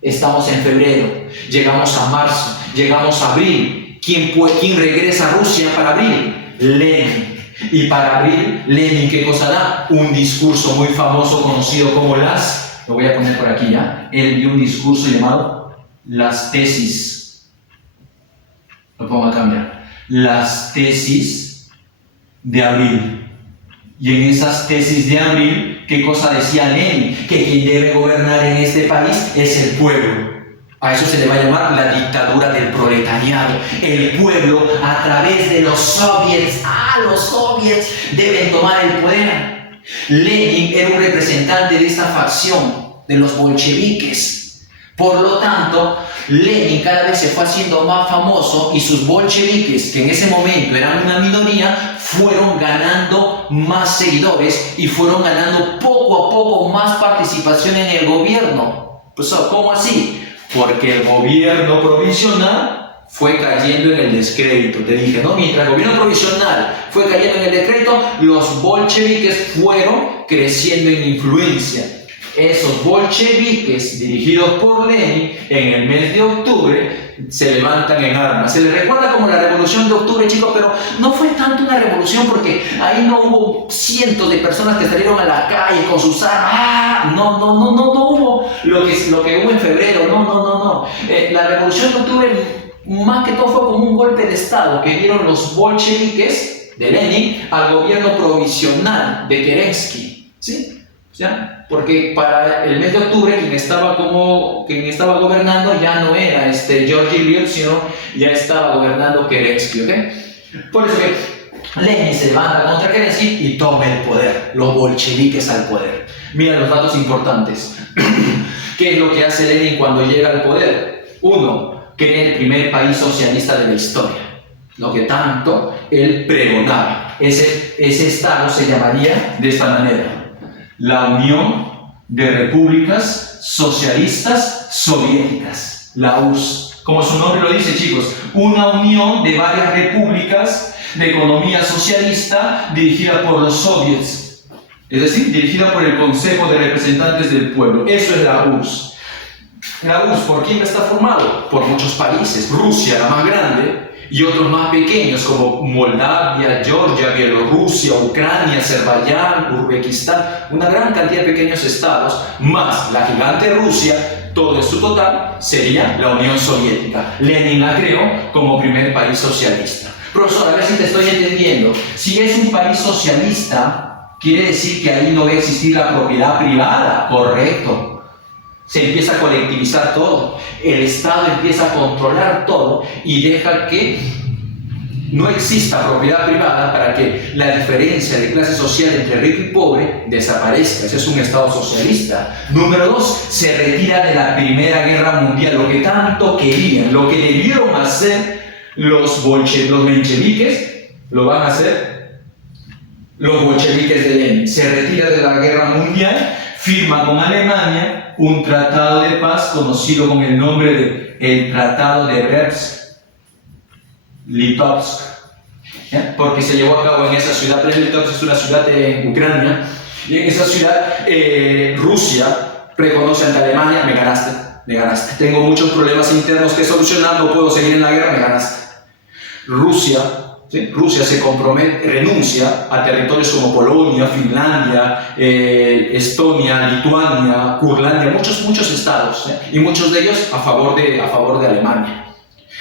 Estamos en febrero, llegamos a marzo, llegamos a abril. ¿Quién regresa a Rusia para abril? Lenin. Y para abril, Lenin, ¿qué cosa da? Un discurso muy famoso conocido como lo voy a poner por aquí ya, él dio un discurso llamado las tesis. Lo pongo acá, mira. Las tesis de abril. Y en esas tesis de abril, ¿qué cosa decía Lenin? Que quien debe gobernar en este país es el pueblo. A eso se le va a llamar la dictadura del proletariado. El pueblo, a través de los soviets, los soviets deben tomar el poder. Lenin era un representante de esta facción, de los bolcheviques. Por lo tanto, Lenin cada vez se fue haciendo más famoso y sus bolcheviques, que en ese momento eran una minoría, fueron ganando más seguidores y fueron ganando poco a poco más participación en el gobierno. Pues, ¿cómo así? Porque el gobierno provisional fue cayendo en el descrédito. Te dije, ¿no? Mientras el gobierno provisional fue cayendo en el descrédito, los bolcheviques fueron creciendo en influencia. Esos bolcheviques, dirigidos por Lenin, en el mes de octubre, se levantan en armas. Se les recuerda como la Revolución de Octubre, chicos, pero no fue tanto una revolución porque ahí no hubo cientos de personas que salieron a la calle con sus armas. No hubo lo que hubo en febrero. No. La Revolución de Octubre, más que todo, fue como un golpe de Estado que dieron los bolcheviques de Lenin al gobierno provisional de Kerensky, ¿sí? ¿Ya? Porque para el mes de octubre quien estaba gobernando ya no era Georgi Ilyich, sino ya estaba gobernando Kerensky, ¿ok? Por eso que Lenin se levanta contra Kerensky y toma el poder, los bolcheviques al poder. Mira los datos importantes. ¿Qué es lo que hace Lenin cuando llega al poder? 1. Crea el primer país socialista de la historia, lo que tanto él pregonaba. Ese estado se llamaría de esta manera: la Unión de Repúblicas Socialistas Soviéticas, la URSS. Como su nombre lo dice, chicos, una unión de varias repúblicas de economía socialista dirigida por los soviets, es decir, dirigida por el Consejo de Representantes del Pueblo. Eso es la URSS. La URSS, ¿por quién está formado? Por muchos países. Rusia, la más grande, y otros más pequeños como Moldavia, Georgia, Bielorrusia, Ucrania, Azerbaiyán, Uzbekistán, una gran cantidad de pequeños estados, más la gigante Rusia. Todo en su total sería la Unión Soviética. Lenin la creó como primer país socialista. Profesor, a ver si te estoy entendiendo. Si es un país socialista, quiere decir que ahí no va a existir la propiedad privada, correcto. Se empieza a colectivizar todo, el Estado empieza a controlar todo y deja que no exista propiedad privada para que la diferencia de clase social entre rico y pobre desaparezca. Ese es un Estado socialista. Número 2, se retira de la Primera Guerra Mundial, lo que tanto querían, lo que debieron hacer los mencheviques, lo van a hacer los bolcheviques de Lenin. Se retira de la Guerra Mundial, firma con Alemania un tratado de paz conocido con el nombre de el Tratado de Brest-Litovsk, porque se llevó a cabo en esa ciudad. Brest-Litovsk es una ciudad en Ucrania, y en esa ciudad Rusia reconoce ante Alemania: me ganaste, tengo muchos problemas internos que solucionar, no puedo seguir en la guerra, me ganaste. Rusia se compromete, renuncia a territorios como Polonia, Finlandia, Estonia, Lituania, Curlandia, muchos estados, y muchos de ellos a favor de Alemania.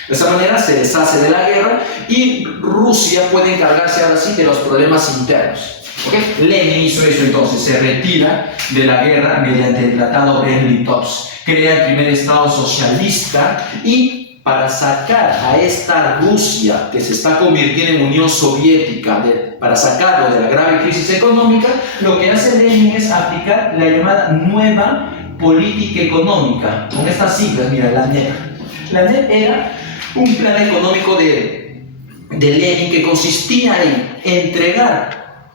De esa manera se deshace de la guerra y Rusia puede encargarse ahora sí de los problemas internos. ¿Okay? Lenin hizo eso entonces, se retira de la guerra mediante el Tratado Brest-Litovsk, crea el primer estado socialista y para sacar a esta Rusia que se está convirtiendo en Unión Soviética, para sacarlo de la grave crisis económica, lo que hace Lenin es aplicar la llamada nueva política económica, con estas siglas, mira, la NEP. La NEP era un plan económico de Lenin que consistía en entregar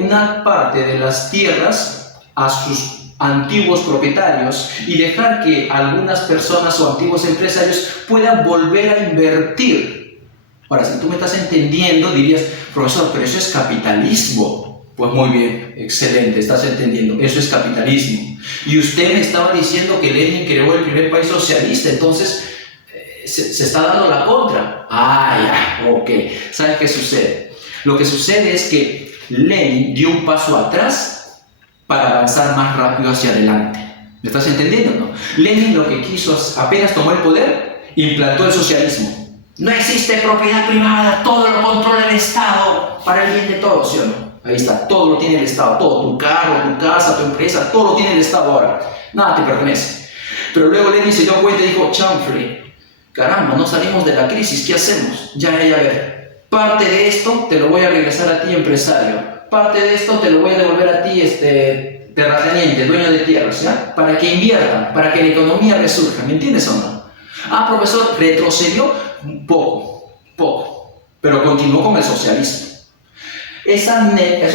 una parte de las tierras a sus antiguos propietarios y dejar que algunas personas o antiguos empresarios puedan volver a invertir. Ahora, si tú me estás entendiendo, dirías: profesor, pero eso es capitalismo. Pues muy bien, excelente, estás entendiendo, eso es capitalismo. Y usted me estaba diciendo que Lenin creó el primer país socialista, entonces se está dando la contra. Ok. ¿Sabes qué sucede? Lo que sucede es que Lenin dio un paso atrás para avanzar más rápido hacia adelante. ¿Me estás entendiendo, no? Lenin lo que quiso, apenas tomó el poder, implantó el socialismo. No existe propiedad privada, todo lo controla el Estado para el bien de todos, ¿sí o no? Ahí está, todo lo tiene el Estado, todo, tu carro, tu casa, tu empresa, todo lo tiene el Estado ahora. Nada te pertenece. Pero luego Lenin se dio cuenta y dijo, chanfle, caramba, no salimos de la crisis, ¿qué hacemos? Ya, a ver, parte de esto te lo voy a regresar a ti, empresario. Parte de esto te lo voy a devolver a ti, terrateniente, dueño de tierras, ¿ya? Para que inviertan, para que la economía resurja, ¿me entiendes o no? Ah, profesor, retrocedió poco, pero continuó con el socialismo. Eso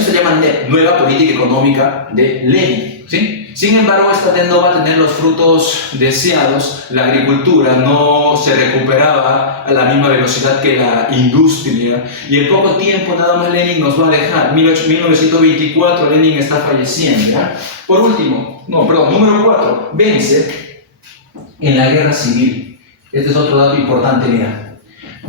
se llama nueva política económica de Lenin, ¿sí? Sin embargo, esta no va a tener los frutos deseados. La agricultura no se recuperaba a la misma velocidad que la industria, y en poco tiempo nada más Lenin nos va a dejar. 1924 Lenin está falleciendo, ¿ya? Por último, número 4, vence en la guerra civil. Este es otro dato importante, mira.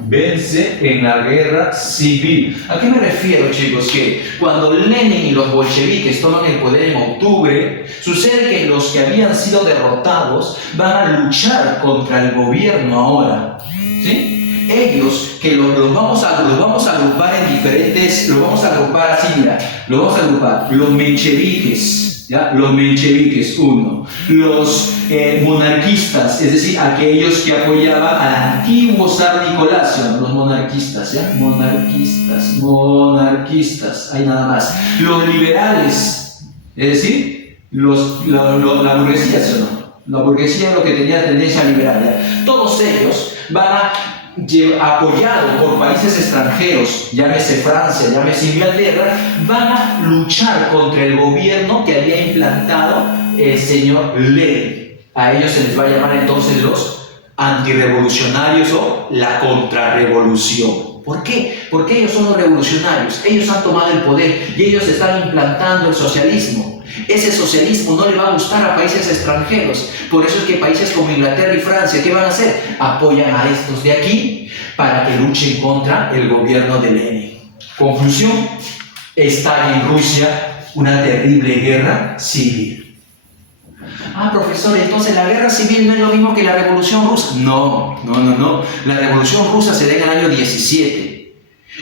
Vence en la guerra civil. ¿A qué me refiero, chicos? Que cuando Lenin y los bolcheviques toman el poder en octubre, sucede que los que habían sido derrotados van a luchar contra el gobierno ahora, ¿sí? Ellos, que los vamos a agrupar en diferentes, los vamos a agrupar así, mira, los vamos a agrupar, los mencheviques, ¿ya? Los mencheviques, uno, los monarquistas, es decir, aquellos que apoyaban al antiguo zar Nicolás, los monarquistas, ¿ya? Monarquistas, hay nada más. Los liberales, es decir, la burguesía, ¿sí o no? La burguesía es lo que tenía tendencia liberal, ¿ya? Todos ellos van a apoyado por países extranjeros, llámese Francia, llámese Inglaterra, van a luchar contra el gobierno que había implantado el señor Lenin. A ellos se les va a llamar entonces los antirrevolucionarios o la contrarrevolución. ¿Por qué? Porque ellos son los revolucionarios, ellos han tomado el poder y ellos están implantando el socialismo. Ese socialismo no le va a gustar a países extranjeros. Por eso es que países como Inglaterra y Francia, ¿qué van a hacer? Apoyan a estos de aquí para que luchen contra el gobierno de Lenin. Conclusión, estalla en Rusia una terrible guerra civil. Ah, profesor, entonces la guerra civil no es lo mismo que la revolución rusa. No. La revolución rusa se da en el año 17.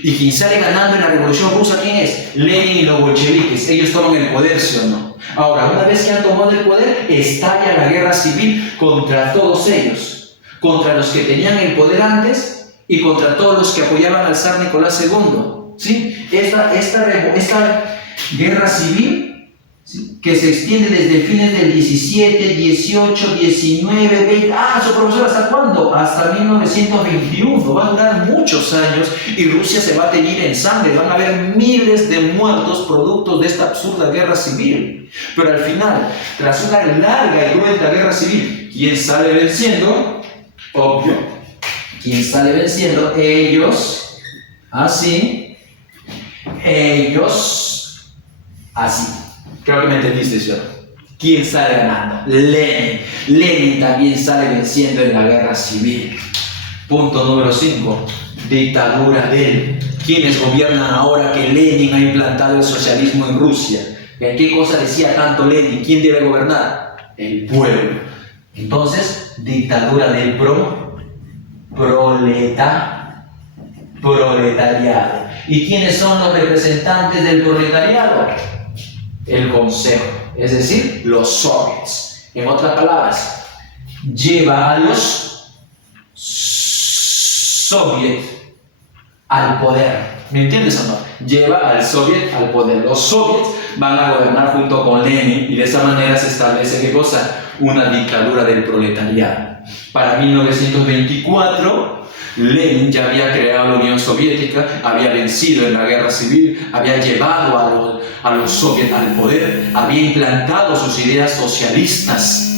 Y quien sale ganando en la revolución rusa, ¿quién es? Lenin y los bolcheviques. Ellos toman el poder, ¿sí o no? Ahora, una vez que han tomado el poder, estalla la guerra civil contra todos ellos. Contra los que tenían el poder antes y contra todos los que apoyaban al zar Nicolás II. ¿Sí? Esta guerra civil, ¿sí?, que se extiende desde fines del 17, 18, 19, 20... Ah, su profesor, ¿hasta cuándo? Hasta 1921. Va a durar muchos años y Rusia se va a teñir en sangre. Van a haber miles de muertos productos de esta absurda guerra civil. Pero al final, tras una larga y cruenta guerra civil, ¿quién sale venciendo? Obvio. ¿Quién sale venciendo? Ellos. Así. Ellos. Así. Creo que me entendiste, ¿sí? ¿Quién sale ganando? Lenin. Lenin también sale venciendo en la guerra civil. Punto número 5. Dictadura de él. ¿Quiénes gobiernan ahora que Lenin ha implantado el socialismo en Rusia? ¿En qué cosa decía tanto Lenin? ¿Quién debe gobernar? El pueblo. Entonces, dictadura del proletariado. ¿Y quiénes son los representantes del proletariado? El Consejo, es decir, los soviets. En otras palabras, lleva a los soviets al poder. ¿Me entiendes o no? Lleva al soviet al poder. Los soviets van a gobernar junto con Lenin y de esa manera se establece, ¿qué cosa? Una dictadura del proletariado. Para 1924, Lenin ya había creado la Unión Soviética, había vencido en la guerra civil, había llevado a los soviets al poder, había implantado sus ideas socialistas.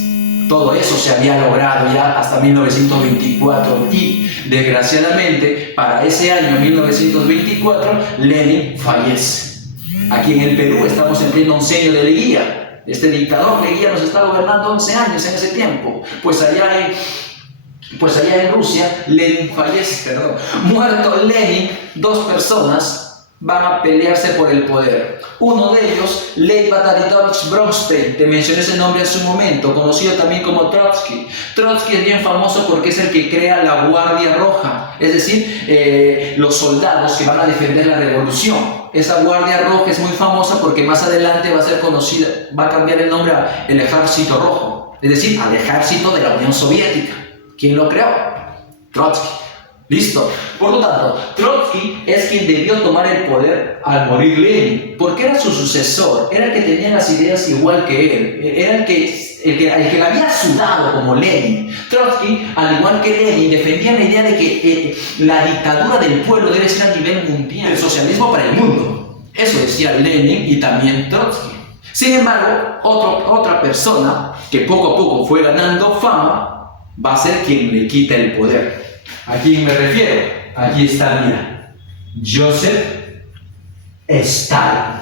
Todo eso se había logrado ya hasta 1924 y, desgraciadamente, para ese año 1924, Lenin fallece. Aquí en el Perú estamos en pleno oncenio de Leguía. Este dictador Leguía nos está gobernando 11 años en ese tiempo. Pues allá en Rusia, Lenin fallece, Muerto Lenin, 2 personas van a pelearse por el poder. Uno de ellos, Lev Bataridovich Bronstein, te mencioné ese nombre hace un momento, conocido también como Trotsky. Trotsky es bien famoso porque es el que crea la Guardia Roja, es decir, los soldados que van a defender la revolución. Esa Guardia Roja es muy famosa porque más adelante va a ser conocida, va a cambiar el nombre a el Ejército Rojo, es decir, al Ejército de la Unión Soviética. ¿Quién lo creó? Trotsky. Listo. Por lo tanto, Trotsky es quien debió tomar el poder al morir Lenin, porque era su sucesor, era el que tenía las ideas igual que él, era el que le había sudado como Lenin. Trotsky, al igual que Lenin, defendía la idea de que la dictadura del pueblo debe ser a nivel mundial, el socialismo para el mundo. Eso decía Lenin y también Trotsky. Sin embargo, otra persona que poco a poco fue ganando fama va a ser quien le quita el poder. ¿A quién me refiero? Aquí está, mira, Joseph Stalin,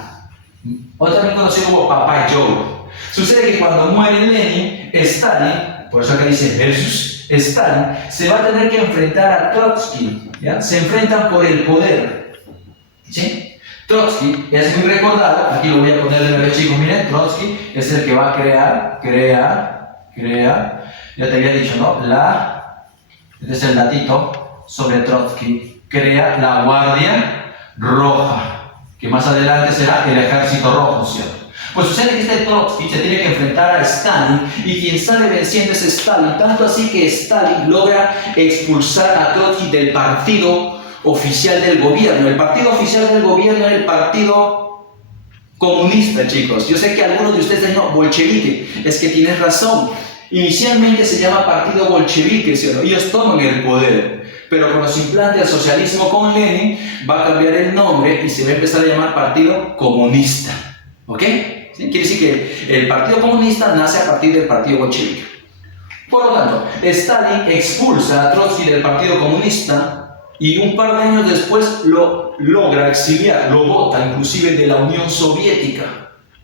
o también conocido como Papá Joe. Sucede que cuando muere Lenin, Stalin, por eso acá dice versus Stalin, se va a tener que enfrentar a Trotsky, ¿ya? Se enfrentan por el poder, ¿sí? Trotsky es muy recordado, aquí lo voy a poner de nuevo, chicos, miren, Trotsky es el que va a crear, ya te había dicho, ¿no? Este es el datito sobre Trotsky. Crea la Guardia Roja, que más adelante será el Ejército Rojo, ¿cierto? Pues sucede que este Trotsky se tiene que enfrentar a Stalin y quien sale venciendo es Stalin, tanto así que Stalin logra expulsar a Trotsky del partido oficial del gobierno. El partido oficial del gobierno era el partido comunista, chicos. Yo sé que algunos de ustedes dicen, no, bolchevique, es que tienes razón. Inicialmente se llama Partido Bolchevique, ¿cierto? Ellos toman el poder, pero cuando se implanta el socialismo con Lenin, va a cambiar el nombre y se va a empezar a llamar Partido Comunista. ¿Ok? ¿Sí? Quiere decir que el Partido Comunista nace a partir del Partido Bolchevique. Por lo tanto, Stalin expulsa a Trotsky del Partido Comunista y un par de años después lo logra exiliar, lo bota inclusive de la Unión Soviética.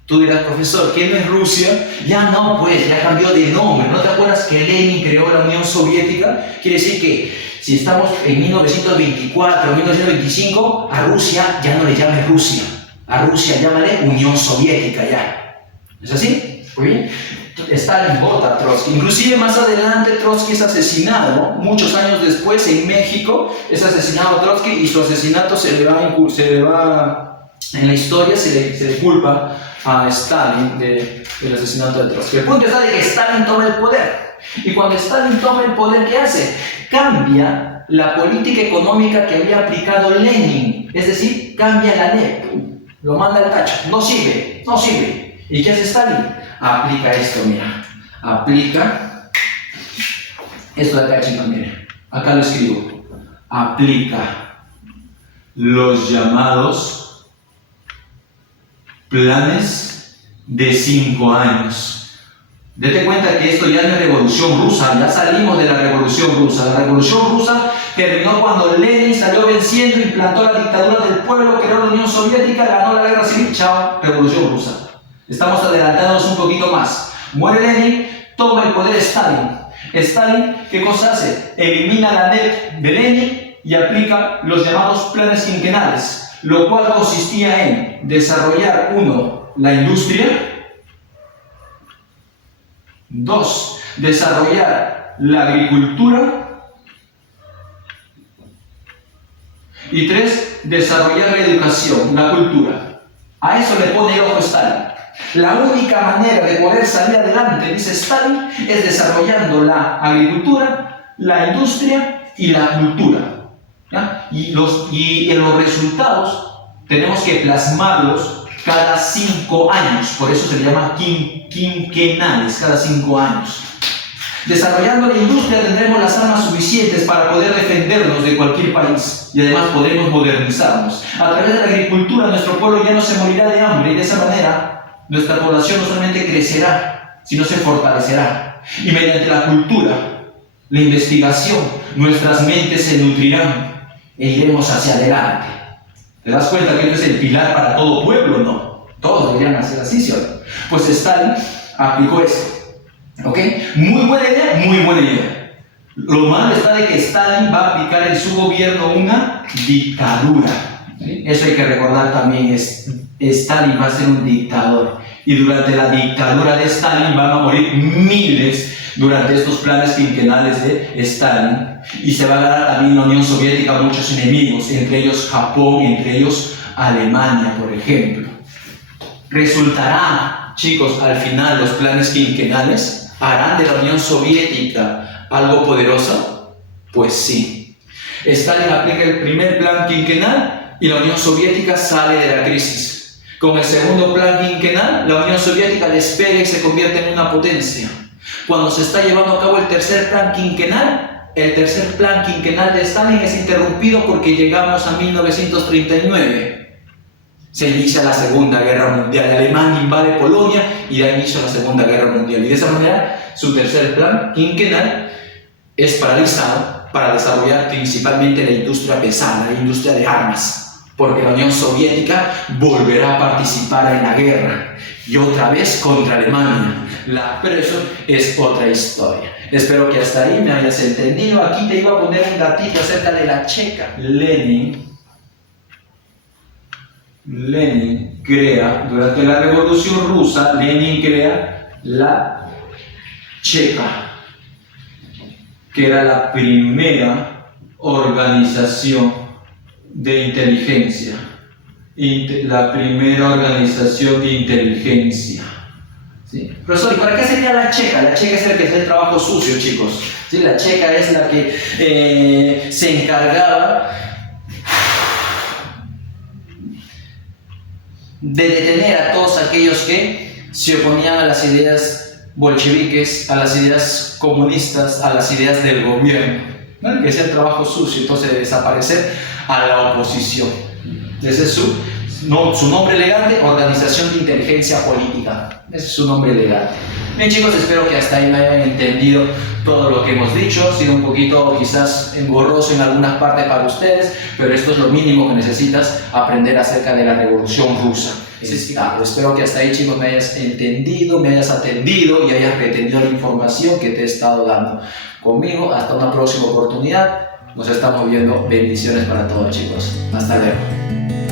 Tú dirás, profesor, ¿qué no es Rusia? Ya no, pues, ya cambió de nombre. ¿No te acuerdas que Lenin creó la Unión Soviética? Quiere decir que si estamos en 1924, 1925, a Rusia ya no le llames Rusia. A Rusia llámale Unión Soviética ya. ¿Es así? Muy bien. Stalin vota a Trotsky. Inclusive más adelante Trotsky es asesinado, muchos años después en México es asesinado Trotsky y su asesinato se le va en la historia se le culpa a Stalin del asesinato de Trotsky. El punto está de que Stalin toma el poder. Y cuando Stalin toma el poder, ¿qué hace? Cambia la política económica que había aplicado Lenin. Es decir, cambia la NEP. Lo manda al tacho. No sirve. ¿Y qué hace Stalin? Aplica esto, mira. Aplica esto de acá, chicos, mire. Acá lo escribo. Aplica los llamados planes de 5 años. Date cuenta que esto ya no es revolución rusa, ya salimos de la revolución rusa. La revolución rusa terminó cuando Lenin salió venciendo, implantó la dictadura del pueblo, creó la Unión Soviética, ganó la guerra civil, chao, revolución rusa. Estamos adelantándonos un poquito más. Muere Lenin, toma el poder Stalin. Stalin, ¿qué cosa hace? Elimina la NEP de Lenin y aplica los llamados planes quinquenales, lo cual consistía en desarrollar, 1, la industria, 2, desarrollar la agricultura y 3, desarrollar la educación, la cultura. A eso le pone el ojo Stalin. La única manera de poder salir adelante, dice Stalin, es desarrollando la agricultura, la industria y la cultura. ¿Ya? Y los resultados tenemos que plasmarlos cada 5 años, por eso se le llama quinquenales, cada 5 años. Desarrollando la industria tendremos las armas suficientes para poder defendernos de cualquier país y además podremos modernizarnos. A través de la agricultura nuestro pueblo ya no se morirá de hambre y de esa manera nuestra población no solamente crecerá, sino se fortalecerá. Y mediante la cultura, la investigación, nuestras mentes se nutrirán e iremos hacia adelante. ¿Te das cuenta que esto es el pilar para todo pueblo? No. Todos deberían hacer así, ¿cierto? Pues Stalin aplicó esto. ¿Ok? Muy buena idea, muy buena idea. Lo malo está de que Stalin va a aplicar en su gobierno una dictadura. ¿Sí? Eso hay que recordar también, Stalin va a ser un dictador y durante la dictadura de Stalin van a morir miles durante estos planes quinquenales de Stalin y se va a ganar también la Unión Soviética muchos enemigos, entre ellos Japón, entre ellos Alemania, por ejemplo. ¿Resultará, chicos, al final los planes quinquenales harán de la Unión Soviética algo poderoso? Pues sí. Stalin aplica el primer plan quinquenal y la Unión Soviética sale de la crisis. Con el segundo plan quinquenal, la Unión Soviética despega y se convierte en una potencia. Cuando se está llevando a cabo el tercer plan quinquenal de Stalin es interrumpido porque llegamos a 1939. Se inicia la Segunda Guerra Mundial. Alemania invade Polonia y da inicio a la Segunda Guerra Mundial. Y de esa manera, su tercer plan quinquenal es paralizado para desarrollar principalmente la industria pesada, la industria de armas, porque la Unión Soviética volverá a participar en la guerra y otra vez contra Alemania. Pero eso es otra historia. Espero que hasta ahí me hayas entendido. Aquí te iba a poner un datito acerca de la checa. Lenin crea, durante la Revolución Rusa, Lenin crea la Checa, que era la primera organización de inteligencia. La primera organización de inteligencia. ¿Sí? Profesor, ¿y para qué sería la checa? La checa es la que hace el trabajo sucio, chicos. ¿Sí? La checa es la que se encargaba de detener a todos aquellos que se oponían a las ideas bolcheviques, a las ideas comunistas, a las ideas del gobierno, ¿no? Que es el trabajo sucio, entonces de desaparecer a la oposición. Ese es su nombre elegante, Organización de Inteligencia Política. Ese es su nombre elegante. Bien, chicos, espero que hasta ahí me hayan entendido todo lo que hemos dicho. Ha sido un poquito quizás engorroso en algunas partes para ustedes, pero esto es lo mínimo que necesitas aprender acerca de la Revolución Rusa. Espero que hasta ahí, chicos, me hayas entendido, me hayas atendido y hayas retenido la información que te he estado dando. Conmigo, hasta una próxima oportunidad. Nos estamos viendo. Bendiciones para todos, chicos. Hasta luego.